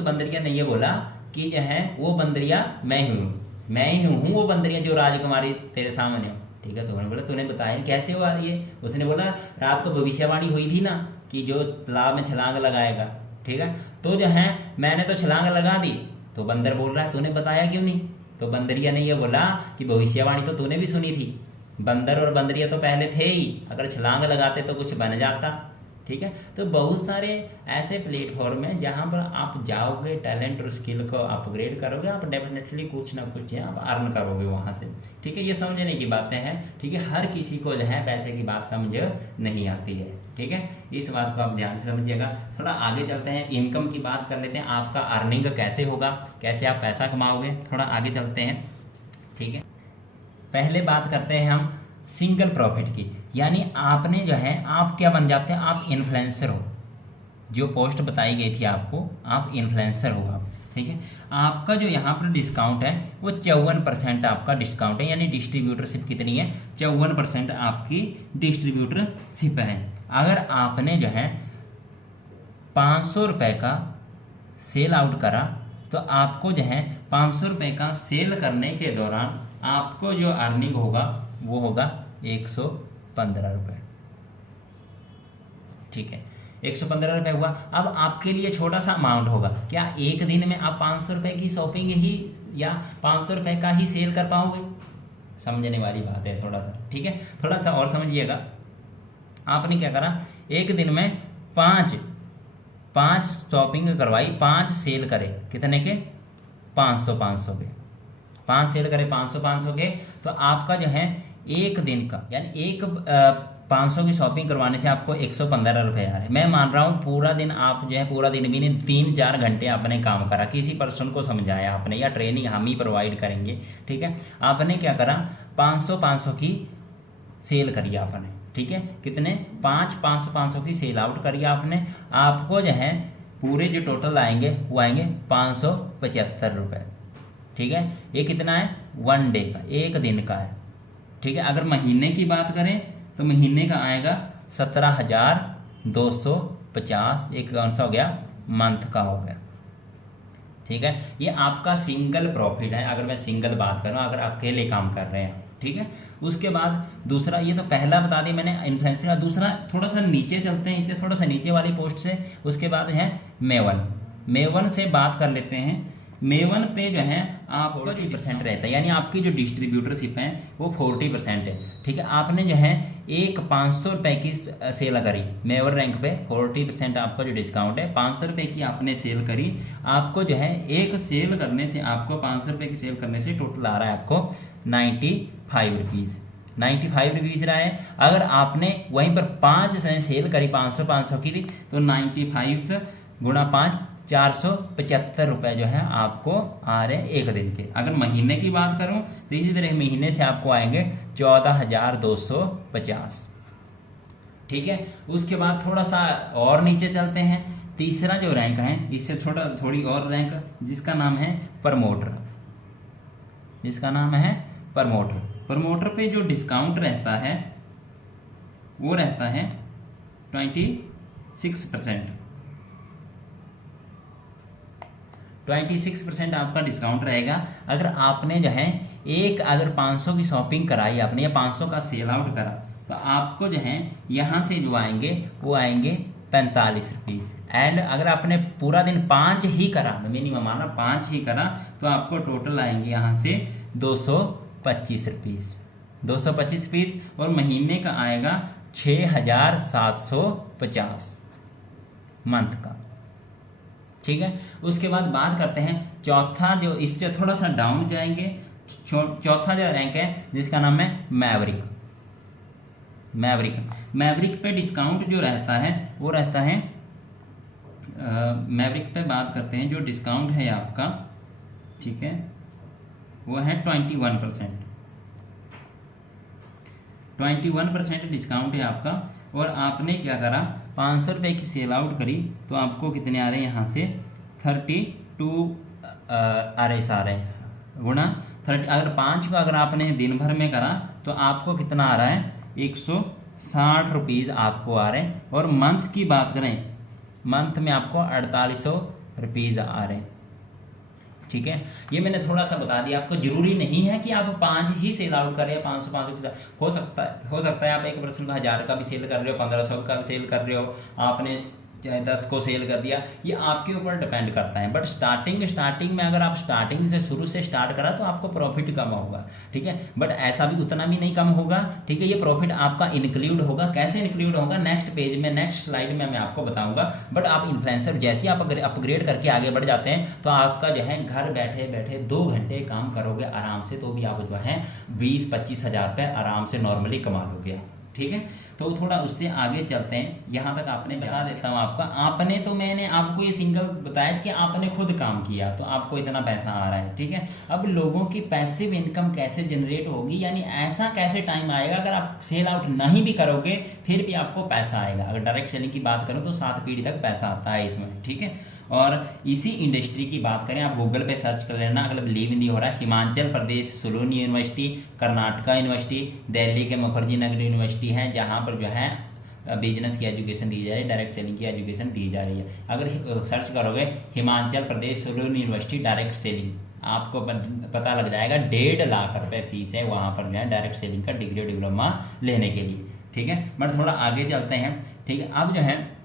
बंदरिया ने ये बोला कि जो है वो बंदरिया मैं ही हूँ वो बंदरिया जो राजकुमारी तेरे सामने हो, ठीक है। तो उन्होंने बोला तूने बताया कैसे हुआ ये? उसने बोला रात को भविष्यवाणी हुई थी ना कि जो तालाब में छलांग लगाएगा, ठीक है। तो जो है मैंने तो छलांग लगा दी। तो बंदर बोल रहा है तूने बताया क्यों नहीं? तो बंदरिया ने ये बोला कि भविष्यवाणी तो तूने भी सुनी थी, बंदर और बंदरिया तो पहले थे ही, अगर छलांग लगाते तो कुछ बन जाता, ठीक है। तो बहुत सारे ऐसे प्लेटफॉर्म हैं जहाँ पर आप जाओगे, टैलेंट और स्किल को अपग्रेड करोगे, आप डेफिनेटली कुछ ना कुछ आप अर्न करोगे वहाँ से, ठीक है। ये समझने की बातें हैं, ठीक है। हर किसी को जो है पैसे की बात समझ नहीं आती है, ठीक है। इस बात को आप ध्यान से समझिएगा। थोड़ा आगे चलते हैं, इनकम की बात कर लेते हैं, आपका अर्निंग कैसे होगा, कैसे आप पैसा कमाओगे, थोड़ा आगे चलते हैं, ठीक है। पहले बात करते हैं हम सिंगल प्रॉफिट की, यानी आपने जो है आप क्या बन जाते हैं, आप इन्फ्लुएंसर हो, जो पोस्ट बताई गई थी आपको, आप इन्फ्लुएंसर हो आप, ठीक है। आपका जो यहाँ पर डिस्काउंट है वो 54% आपका डिस्काउंट है, यानी डिस्ट्रीब्यूटरशिप कितनी है, 54% आपकी डिस्ट्रीब्यूटरशिप है। अगर आपने जो है 500 रुपये का सेल आउट करा तो आपको जो है 500 रुपये का सेल करने के दौरान आपको जो अर्निंग होगा वो होगा 115 रुपये, ठीक है। 115 रुपये हुआ। अब आपके लिए छोटा सा अमाउंट होगा, क्या एक दिन में आप 500 रुपये की शॉपिंग ही या 500 रुपये का ही सेल कर पाओगे? समझने वाली बात है थोड़ा सा, ठीक है। थोड़ा सा और समझिएगा। आपने क्या करा, एक दिन में पाँच शॉपिंग करवाई, 5 सेल करे, कितने के, 500 के, 5 सेल करे 500 के, तो आपका जो है एक दिन का, यानी एक 500 की शॉपिंग करवाने से आपको 115 रुपये आ रहे हैं। मैं मान रहा हूँ पूरा दिन आप जो है, पूरा दिन भी नहीं, 3-4 घंटे आपने काम करा, किसी पर्सन को समझाया आपने, या ट्रेनिंग हम ही प्रोवाइड करेंगे, ठीक है। आपने क्या करा, 500 की सेल करी आपने, ठीक है। कितने, 500 की सेल आउट करी आपने। आपको जो है पूरे जो टोटल आएंगे वो आएंगे 575 रुपये, ठीक है। ये कितना है, 1 डे का, एक दिन का है, ठीक है। अगर महीने की बात करें तो महीने का आएगा 17,250, एक कौन सा हो गया, मंथ का हो गया, ठीक है। ये आपका सिंगल प्रॉफिट है, अगर मैं सिंगल बात करूँ, अगर अकेले काम कर रहे हैं, ठीक है। उसके बाद दूसरा, ये तो पहला बता दी मैंने इन्फ्लुएंसर का। दूसरा थोड़ा सा नीचे चलते हैं, इससे थोड़ा सा नीचे वाली पोस्ट से, उसके बाद है मेवन से बात कर लेते हैं। मेवन पे जो है आपको 40% रहता है, यानी आपकी जो डिस्ट्रीब्यूटरशिप है वो 40% है, ठीक है। आपने जो है एक 500 रुपये की सेल करी मेवन रैंक पे, 40% आपका जो डिस्काउंट है, 500 रुपये की आपने सेल करी, आपको जो है एक सेल करने से, आपको 500 रुपये की सेल करने से टोटल आ रहा है आपको 95 रुपीज़, 95 रुपीज़ रहा है। अगर आपने वहीं पर 5 से सेल करी 500 की थी, तो 95 गुणा 5, 475 रुपये जो है आपको आ रहे हैं एक दिन के। अगर महीने की बात करूं तो इसी तरह महीने से आपको आएंगे 14,250, ठीक है। उसके बाद थोड़ा सा और नीचे चलते हैं। तीसरा जो रैंक है, इससे थोड़ी और रैंक, जिसका नाम है प्रमोटर, प्रमोटर पे जो डिस्काउंट रहता है वो रहता है 26%। 26% आपका डिस्काउंट रहेगा। अगर आपने जो है अगर 500 की शॉपिंग कराई आपने, या 500 का सेल आउट करा, तो आपको जो है यहाँ से जो आएंगे वो आएंगे 45 रुपीज़। एंड अगर आपने पूरा दिन 5 ही करा, मिनिमम माना 5 ही करा, तो आपको टोटल आएंगे यहाँ से 225 रुपीज़, 225 रुपीज़, और महीने का आएगा 6,750 मंथ का, ठीक है। उसके बाद बात करते हैं चौथा, जो इससे थोड़ा सा डाउन जाएंगे, चौथा जो रैंक है जिसका नाम है मैवरिक पे डिस्काउंट जो रहता है वो रहता है, मैवरिक पे बात करते हैं, जो डिस्काउंट है आपका, ठीक है, वो है 21% डिस्काउंट है आपका। और आपने क्या करा, 500 रुपये की सेल आउट करी, तो आपको कितने आ रहे हैं यहाँ से 32 RS आ रहे हैं, गुणा 30। अगर 5 को अगर आपने दिन भर में करा तो आपको कितना आ रहा है, 160 रुपीज़ आपको आ रहे हैं। और मंथ की बात करें, मंथ में आपको 4800 रुपीज़ आ रहे हैं, ठीक है। ये मैंने थोड़ा सा बता दिया आपको। जरूरी नहीं है कि आप 5 ही सेल आउट करें, 500 के साथ हो सकता है आप एक पर्सन को 1000 का भी सेल कर रहे हो, 1500 का भी सेल कर रहे हो, आपने चाहे 10 को सेल कर दिया, ये आपके ऊपर डिपेंड करता है। बट स्टार्टिंग में अगर आप स्टार्टिंग से शुरू से स्टार्ट करा तो आपको प्रॉफिट कम होगा, ठीक है। बट ऐसा भी उतना भी नहीं कम होगा, ठीक है। ये प्रॉफिट आपका इंक्लूड होगा, कैसे इंक्लूड होगा नेक्स्ट पेज में, नेक्स्ट स्लाइड में मैं आपको बताऊंगा। बट आप इन्फ्लुएंसर जैसे आप अपग्रेड करके आगे बढ़ जाते हैं तो आपका जो है घर बैठे बैठे 2 घंटे काम करोगे आराम से, तो भी आप जो है 20-25 हज़ार रुपये आराम से नॉर्मली कमा लोगे, ठीक है। तो थोड़ा उससे आगे चलते हैं। यहाँ तक आपने बता देता हूँ आपका, आपने तो मैंने आपको ये सिंगल बताया कि आपने खुद काम किया तो आपको इतना पैसा आ रहा है, ठीक है। अब लोगों की पैसिव इनकम कैसे जनरेट होगी, यानी ऐसा कैसे टाइम आएगा अगर आप सेल आउट नहीं भी करोगे फिर भी आपको पैसा आएगा। अगर डायरेक्ट सेलिंग की बात करो तो 7 पीढ़ी तक पैसा आता है इसमें, ठीक है। और इसी इंडस्ट्री की बात करें, आप गूगल पे सर्च कर लेना, अगर बिलीव नहीं हो रहा है, हिमाचल प्रदेश सुलून यूनिवर्सिटी, कर्नाटका यूनिवर्सिटी, दिल्ली के मुखर्जी नगर यूनिवर्सिटी है जहाँ पर जो है बिजनेस की एजुकेशन दी जा रही है, डायरेक्ट सेलिंग की एजुकेशन दी जा रही है। अगर सर्च करोगे Himachal Pradesh सुलून university direct selling, आपको पता लग जाएगा 1.5 लाख रुपए फीस है वहाँ पर जो है डायरेक्ट सेलिंग का डिग्री और डिप्लोमा लेने के लिए, ठीक है। बट थोड़ा आगे चलते हैं, ठीक है। अब जो है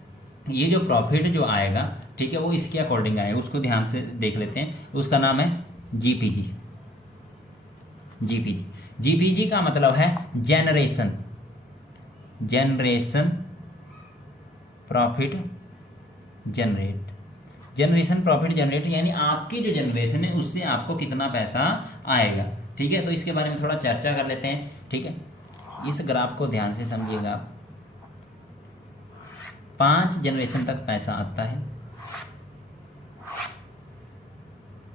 ये जो प्रॉफिट जो आएगा, ठीक है, वो इसके अकॉर्डिंग आएगा, उसको ध्यान से देख लेते हैं। उसका नाम है जीपीजी। जीपीजी जीपीजी का मतलब है जनरेशन प्रॉफिट जनरेट, यानी आपकी जो जनरेशन है उससे आपको कितना पैसा आएगा, ठीक है। तो इसके बारे में थोड़ा चर्चा कर लेते हैं, ठीक है। इस ग्राफ को ध्यान से समझिएगा। 5 जनरेशन तक पैसा आता है,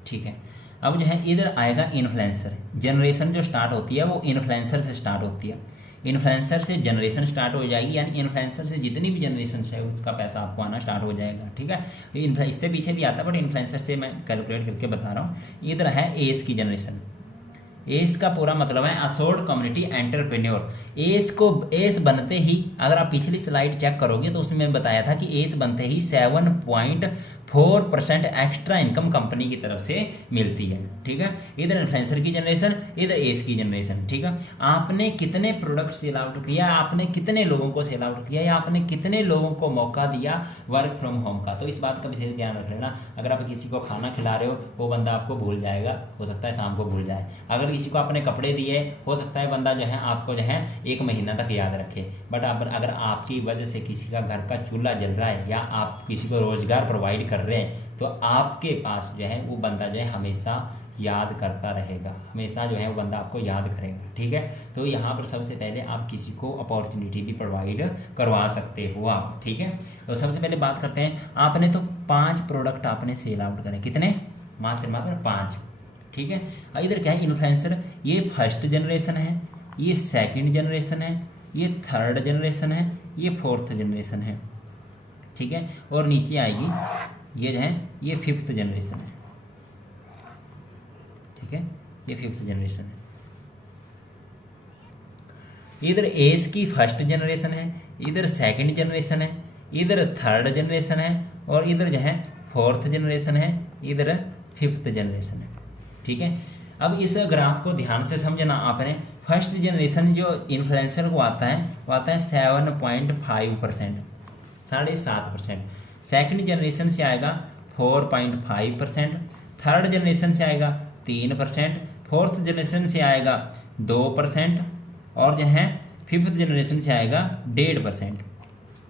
ठीक है। अब जो है इधर आएगा इन्फ्लुएंसर। जनरेशन जो स्टार्ट होती है वो इन्फ्लुएंसर से स्टार्ट होती है, इन्फ्लुएंसर से जनरेशन स्टार्ट हो जाएगी, यानी इन्फ्लुएंसर से जितनी भी जनरेशन है उसका पैसा आपको आना स्टार्ट हो जाएगा, ठीक है। इससे पीछे भी आता है बट इन्फ्लुएंसर से मैं कैलकुलेट करके बता रहा हूँ। इधर है एस की जनरेशन। एस का पूरा मतलब है असोर्ड कम्युनिटी एंटरप्रेन्योर। एस बनते ही, अगर आप पिछली स्लाइड चेक करोगे तो उसमें बताया था कि एस बनते ही 7.4% एक्स्ट्रा इनकम कंपनी की तरफ से मिलती है, ठीक है। इधर इन्फ्लुएंसर की जनरेशन, इधर एस की जनरेशन, ठीक है। आपने कितने प्रोडक्ट सेल आउट किया, आपने कितने लोगों को सेल आउट किया, या आपने कितने लोगों को मौका दिया वर्क फ्रॉम होम का, तो इस बात का विशेष ध्यान रख लेना। अगर आप किसी को खाना खिला रहे हो वो बंदा आपको भूल जाएगा, हो सकता है शाम को भूल जाए। अगर किसी को आपने कपड़े दिए, हो सकता है बंदा जो है आपको जो है 1 महीना तक याद रखे। बट अगर आपकी वजह से किसी का घर का चूल्हा जल रहा है या आप किसी को रोजगार प्रोवाइड कर रहे हैं तो आपके पास जो है वो बंदा जो है हमेशा याद करता रहेगा, हमेशा जो है वो बंदा आपको याद करेगा, ठीक है। तो यहाँ पर सबसे पहले आप किसी को अपॉर्चुनिटी भी प्रोवाइड करवा सकते हो आप, ठीक है। तो सबसे पहले बात करते हैं, आपने तो 5 प्रोडक्ट आपने सेल आउट करे, कितने? मात्र 5, ठीक है। इधर क्या है इन्फ्लुएंसर, ये फर्स्ट जनरेशन है, ये सेकंड जनरेशन है, ये थर्ड जनरेशन है, ये फोर्थ जनरेशन है, ठीक है। और नीचे आएगी ये जो है ये 5th जनरेशन है, ठीक है, ये 5th जनरेशन है। इधर एस की फर्स्ट जनरेशन है, इधर सेकंड जनरेशन है, इधर थर्ड जनरेशन है और इधर जो है फोर्थ जनरेशन है, इधर 5th जनरेशन है, ठीक है। अब इस ग्राफ को ध्यान से समझना आपने। फर्स्ट जनरेशन जो इन्फ्लुएंसर को आता है वो आता है 7.5%, 7.5%। सेकंड जनरेशन से आएगा 4.5%, थर्ड जनरेशन से आएगा 3%, फोर्थ जनरेशन से आएगा 2% और जो है 5th जनरेशन से आएगा 1.5%,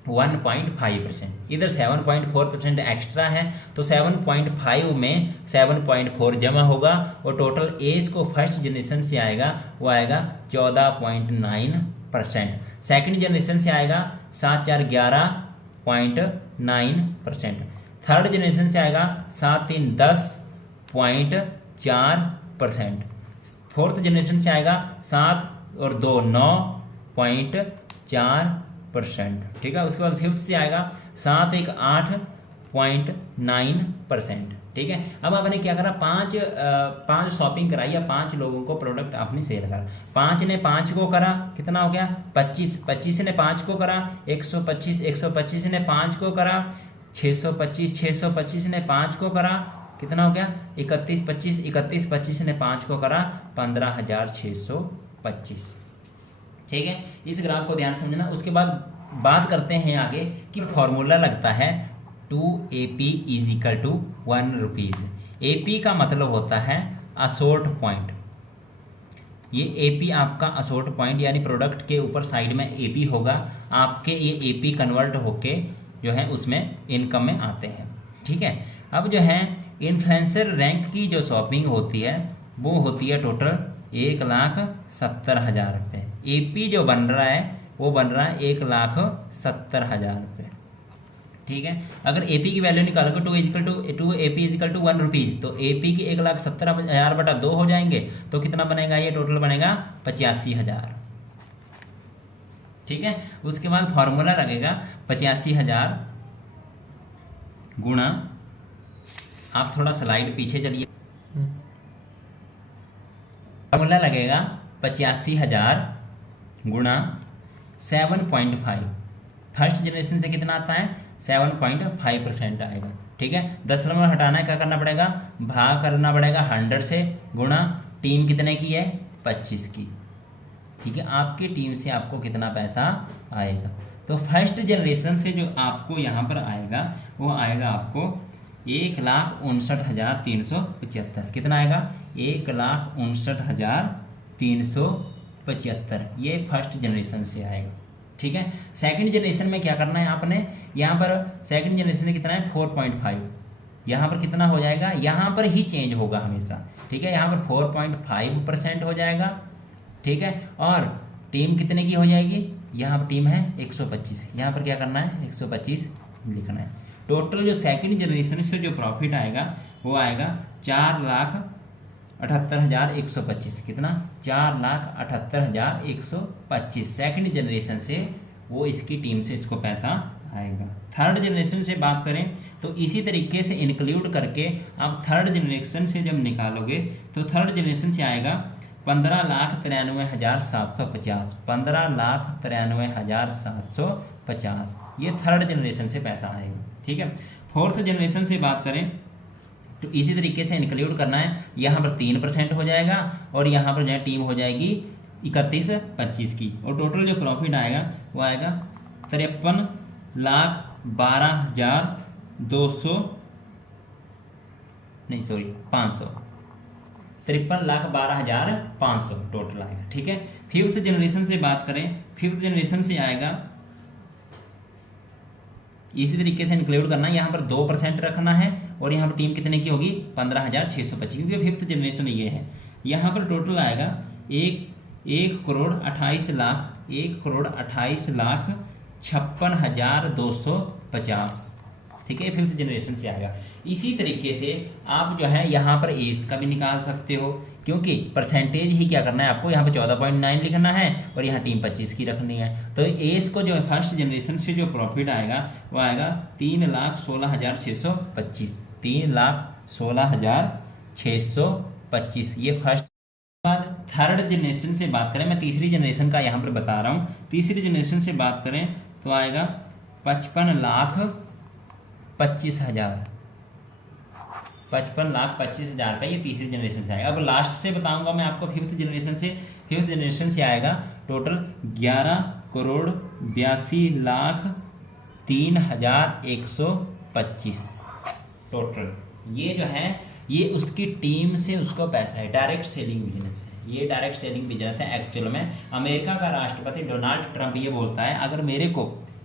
1.5%। इधर 7.4% एक्स्ट्रा है तो 7.5 में 7.4 जमा होगा और टोटल एज को फर्स्ट जनरेशन से आएगा वो आएगा 14.9%। सेकंड जनरेशन से आएगा 7-4-11.9%। थर्ड जनरेशन से आएगा 7-3-10.4%। फोर्थ जनरेशन से आएगा 7 और 2 9.4%, ठीक है। उसके बाद 5th से आएगा 7-1 8.9%, ठीक है। अब आपने क्या करा, 5 शॉपिंग कराई या 5 लोगों को प्रोडक्ट आपने सेल करा। 5 ने 5 को करा, कितना हो गया 25, 25 ने 5 को करा 125, 125 ने 5 को करा 625, 625 ने 5 को करा, कितना हो गया 31, 25, 31, 25 ने 5 को करा 15,625, ठीक है। इस ग्राफ को ध्यान समझना। उसके बाद बात करते हैं आगे कि फॉर्मूला लगता है 2AP = 1 रुपीज़। AP का मतलब होता है असोर्ट पॉइंट। ये AP आपका असोर्ट पॉइंट यानी प्रोडक्ट के ऊपर साइड में AP होगा, आपके ये AP कन्वर्ट होके जो है उसमें इनकम में आते हैं, ठीक है। अब जो है इन्फ्लुएंसर रैंक की जो शॉपिंग होती है वो होती है टोटल 1,70,000 रुपये। AP जो बन रहा है वो बन रहा है 1,70,000 रुपये। ठीक है, अगर AP की वैल्यू निकालोगे to AP equal to 1 rupees, तो AP की 1,70,000 बटा 2 हो जाएंगे, तो कितना बनेगा, ये टोटल बनेगा 85,000। ठीक है, उसके बाद फॉर्मूला लगेगा 85,000 गुणा, आप थोड़ा स्लाइड पीछे चलिए, फॉर्मूला लगेगा 85,000 गुणा 7.5। फर्स्ट जनरेशन से कितना आता है, 7.5% आएगा। ठीक है, 10 हटाना है, क्या करना पड़ेगा, भाग करना पड़ेगा 100 से, गुणा टीम कितने की है, 25 की। ठीक है, आपकी टीम से आपको कितना पैसा आएगा, तो फर्स्ट जनरेशन से जो आपको यहाँ पर आएगा वो आएगा आपको 1,59,375। कितना आएगा, 1,59,375, ये फर्स्ट जनरेशन से आएगा। ठीक है, सेकंड जनरेशन में क्या करना है आपने, यहाँ पर सेकंड जनरेशन में कितना है 4.5, यहाँ पर कितना हो जाएगा, यहाँ पर ही चेंज होगा हमेशा। ठीक है, यहाँ पर 4.5% हो जाएगा। ठीक है, और टीम कितने की हो जाएगी, यहाँ पर टीम है 125, यहाँ पर क्या करना है 125 लिखना है। टोटल जो सेकंड जनरेशन से जो प्रॉफिट आएगा वो आएगा 4,78,125। कितना, 4,78,125 सेकंड जनरेशन से वो इसकी टीम से इसको पैसा आएगा। थर्ड जनरेशन से बात करें तो इसी तरीके से इंक्लूड करके आप थर्ड जनरेशन से जब निकालोगे तो थर्ड जनरेशन से आएगा 15,93,750, 15,93,750, ये थर्ड जनरेशन से पैसा आएगा। ठीक है, फोर्थ जनरेशन से बात करें तो इसी तरीके से इंक्लूड करना है, यहाँ पर 3% हो जाएगा और यहाँ पर जो है टीम हो जाएगी 31-25 की, और टोटल जो प्रॉफिट आएगा वो आएगा 500 53,12,500 टोटल आएगा। ठीक है, फिफ्थ जनरेशन से बात करें, फिफ्थ जनरेशन से आएगा इसी तरीके से इंक्लूड करना है, यहाँ पर 2% रखना है और यहाँ पर टीम कितने की होगी 15,625, क्योंकि फिफ्थ जनरेशन ये है। यहाँ पर टोटल आएगा 1,28,56,250। ठीक है, फिफ्थ जनरेशन से आएगा। इसी तरीके से आप जो है यहाँ पर एज का भी निकाल सकते हो, क्योंकि परसेंटेज ही क्या करना है आपको, यहाँ पर 14.9 लिखना है और यहाँ टीम 25 की रखनी है। तो एज को जो है फर्स्ट जनरेशन से जो प्रॉफिट आएगा वो आएगा 3,16,625, 3,16,625, ये फर्स्ट। बाद थर्ड जनरेशन से बात करें, मैं तीसरी जनरेशन का यहाँ पर बता रहा हूँ। तीसरी जनरेशन से बात करें तो आएगा 55,25,000, 55,25,000 का ये तीसरी जनरेशन से आएगा। अब लास्ट से बताऊंगा मैं आपको फिफ्थ जनरेशन से। फिफ्थ जनरेशन से आएगा टोटल 11,82,03,125 टोटल। ये जो है ये उसकी टीम से उसको पैसा है, डायरेक्ट सेलिंग बिजनेस है, ये डायरेक्ट सेलिंग बिजनेस है। एक्चुअल में अमेरिका का राष्ट्रपति डोनाल्ड ट्रंप ये बोलता है, अगर मेरे को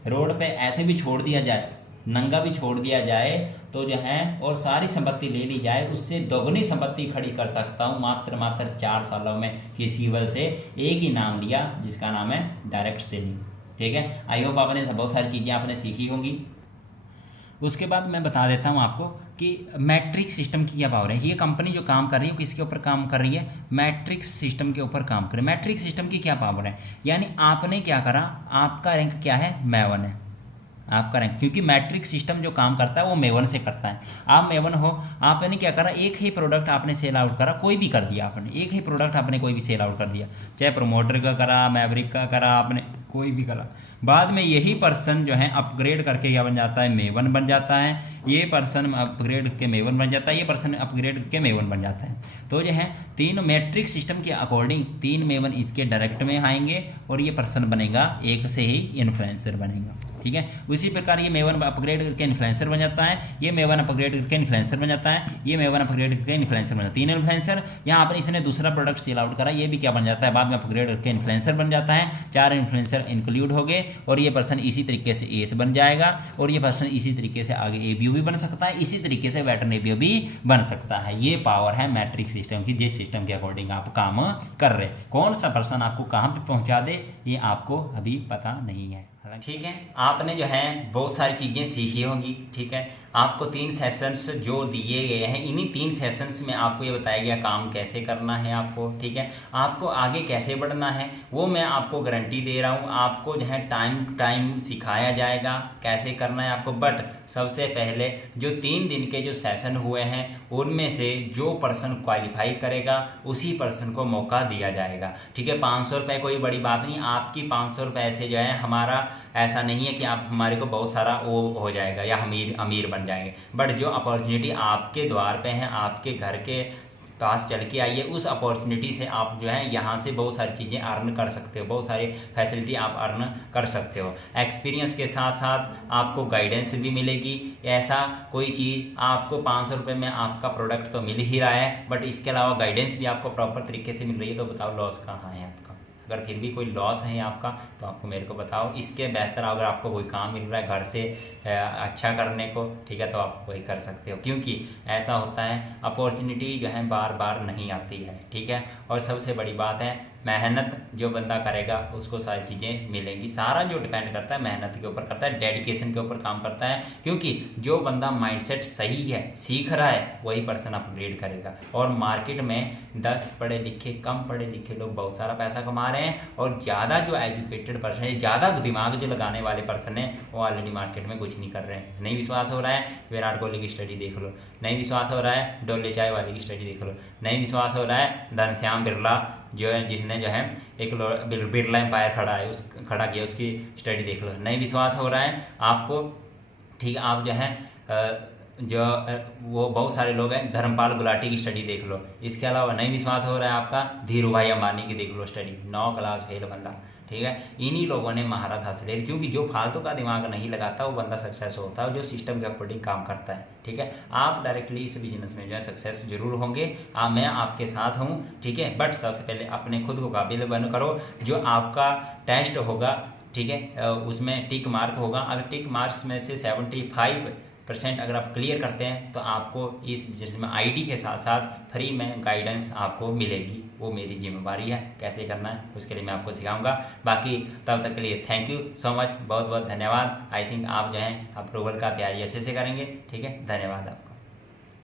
रोड पे ऐसे भी छोड़ दिया जाए, नंगा भी छोड़ दिया जाए तो जो है और सारी संपत्ति ले ली जाए, उससे दोगुनी संपत्ति खड़ी कर सकता हूँ मात्र 4 सालों में किसी वजह से। एक ही नाम लिया जिसका नाम है डायरेक्ट सेलिंग। ठीक है, आई होप आपने बहुत सारी चीज़ें आपने सीखी होंगी। उसके बाद मैं बता देता हूँ आपको कि मैट्रिक्स सिस्टम की क्या पावर है। ये कंपनी जो काम कर रही है किसके ऊपर काम कर रही है, मैट्रिक्स सिस्टम के ऊपर काम कर रही है। मैट्रिक्स सिस्टम की क्या पावर है, यानी आपने क्या करा, आपका रैंक क्या है, मेवन है आपका रैंक, क्योंकि मैट्रिक सिस्टम जो काम करता है वो मेवन से करता है। आप मेवन हो, आपने क्या करा, एक ही प्रोडक्ट आपने सेल आउट करा, कोई भी कर दिया आपने, एक ही प्रोडक्ट आपने कोई भी सेल आउट कर दिया, चाहे प्रोमोटर का करा, मैवरिक का करा, आपने कोई भी करा। बाद में यही पर्सन जो है अपग्रेड करके क्या बन जाता है, मेवन बन जाता है। ये पर्सन अपग्रेड के मेवन बन जाता है, ये पर्सन अपग्रेड के मेवन बन जाता है। तो जो है तीन मैट्रिक सिस्टम के अकॉर्डिंग 3 मेवन इसके डायरेक्ट में आएंगे और ये पर्सन बनेगा, एक से ही इन्फ्लुएंसर बनेगा। ठीक है। उसी प्रकार ये Maven अपग्रेड करके इन्फ्लुएंसर बन जाता है, ये Maven अपग्रेड करके इन्फ्लुएंसर बन जाता है, ये Maven अपग्रेड करके इन्फ्लुएंसर बन जाता है। 3 इन्फ्लुएंसर। यहाँ पर इसने दूसरा प्रोडक्ट सेल आउट करा, ये भी क्या बन जाता है, बाद में अपग्रेड करके इन्फ्लुएंसर बन जाता है। 4 इन्फ्लुएंसर इंक्लूड हो गए और ये पर्सन इसी तरीके से एस बन जाएगा और ये पर्सन इसी तरीके से आगे एबीओ भी बन सकता है, इसी तरीके से वेटरन एबीओ भी बन सकता है। ये पावर है मैट्रिक सिस्टम की, जिस सिस्टम के अकॉर्डिंग आप काम कर रहे। कौन सा पर्सन आपको कहाँ पे पहुँचा दे ये आपको अभी पता नहीं है। ठीक है, आपने जो है बहुत सारी चीज़ें सीखी होंगी। ठीक है, आपको 3 सेशंस जो दिए गए हैं, इन्हीं 3 सेशंस में आपको ये बताया गया काम कैसे करना है आपको। ठीक है, आपको आगे कैसे बढ़ना है वो मैं आपको गारंटी दे रहा हूँ। आपको जो है टाइम सिखाया जाएगा कैसे करना है आपको। बट सबसे पहले जो 3 दिन के जो सेशन हुए हैं उनमें से जो पर्सन क्वालिफाई करेगा उसी पर्सन को मौका दिया जाएगा। ठीक है, 500 रुपये कोई बड़ी बात नहीं। आपकी 500 रुपये से जो है हमारा ऐसा नहीं है कि आप हमारे को बहुत सारा वो हो जाएगा या अमीर बन जाएंगे। बट जो अपॉर्चुनिटी आपके द्वार पे है, आपके घर के पास चल के आई है, उस अपॉर्चुनिटी से आप जो है यहाँ से बहुत सारी चीज़ें अर्न कर सकते हो, बहुत सारी फैसिलिटी आप अर्न कर सकते हो। एक्सपीरियंस के साथ साथ आपको गाइडेंस भी मिलेगी। ऐसा कोई चीज़ आपको 500 रुपये में आपका प्रोडक्ट तो मिल ही रहा है, बट इसके अलावा गाइडेंस भी आपको प्रॉपर तरीके से मिल रही है। तो बताओ लॉस कहाँ है आपका? अगर फिर भी कोई लॉस है आपका तो आपको मेरे को बताओ। इसके बेहतर अगर आपको कोई काम मिल रहा है घर से अच्छा करने को, ठीक है, तो आप वही कर सकते हो। क्योंकि ऐसा होता है अपॉर्चुनिटी जो है बार बार नहीं आती है। ठीक है, और सबसे बड़ी बात है मेहनत जो बंदा करेगा उसको सारी चीज़ें मिलेंगी। सारा जो डिपेंड करता है मेहनत के ऊपर करता है, डेडिकेशन के ऊपर काम करता है। क्योंकि जो बंदा माइंडसेट सही है, सीख रहा है, वही पर्सन अपग्रेड करेगा। और मार्केट में 10 पढ़े लिखे कम पढ़े लिखे लोग बहुत सारा पैसा कमा रहे हैं और ज़्यादा जो एजुकेटेड पर्सन है, ज़्यादा दिमाग जो लगाने वाले पर्सन है, वो ऑलरेडी मार्केट में कुछ नहीं कर रहे हैं। नहीं विश्वास हो रहा है, विराट कोहली की स्टडी देख लो। नहीं विश्वास हो रहा है, डोले चाय वाली की स्टडी देख लो। नहीं विश्वास हो रहा है, घनश्याम बिरला जो है, जिसने जो है एक बिरला एम्पायर खड़ा किया, उसकी स्टडी देख लो। नहीं विश्वास हो रहा है आपको, ठीक, आप जो है जो वो बहुत सारे लोग हैं, धर्मपाल गुलाटी की स्टडी देख लो। इसके अलावा नहीं विश्वास हो रहा है आपका, धीरू भाई अंबानी की देख लो स्टडी, 9 क्लास फेल बंदा। ठीक है, इन्हीं लोगों ने महारत हासिल है। क्योंकि जो फालतू का दिमाग नहीं लगाता वो बंदा सक्सेस होता है, जो सिस्टम के अकॉर्डिंग काम करता है। ठीक है, आप डायरेक्टली इस बिजनेस में जो है सक्सेस जरूर होंगे। मैं आपके साथ हूँ। ठीक है, बट सबसे पहले अपने खुद को काबिल बन करो। जो आपका टेस्ट होगा, ठीक है, उसमें टिक मार्क होगा। अगर टिक मार्क्स में से 75% अगर आप क्लियर करते हैं तो आपको इस बिजनेस में आईडी के साथ साथ फ्री में गाइडेंस आपको मिलेगी। वो मेरी जिम्मेदारी है, कैसे करना है उसके लिए मैं आपको सिखाऊंगा। बाकी तब तक के लिए थैंक यू सो मच, बहुत बहुत धन्यवाद। आई थिंक आप जो है अप्रूवल का तैयारी अच्छे से करेंगे। ठीक है, धन्यवाद आपको।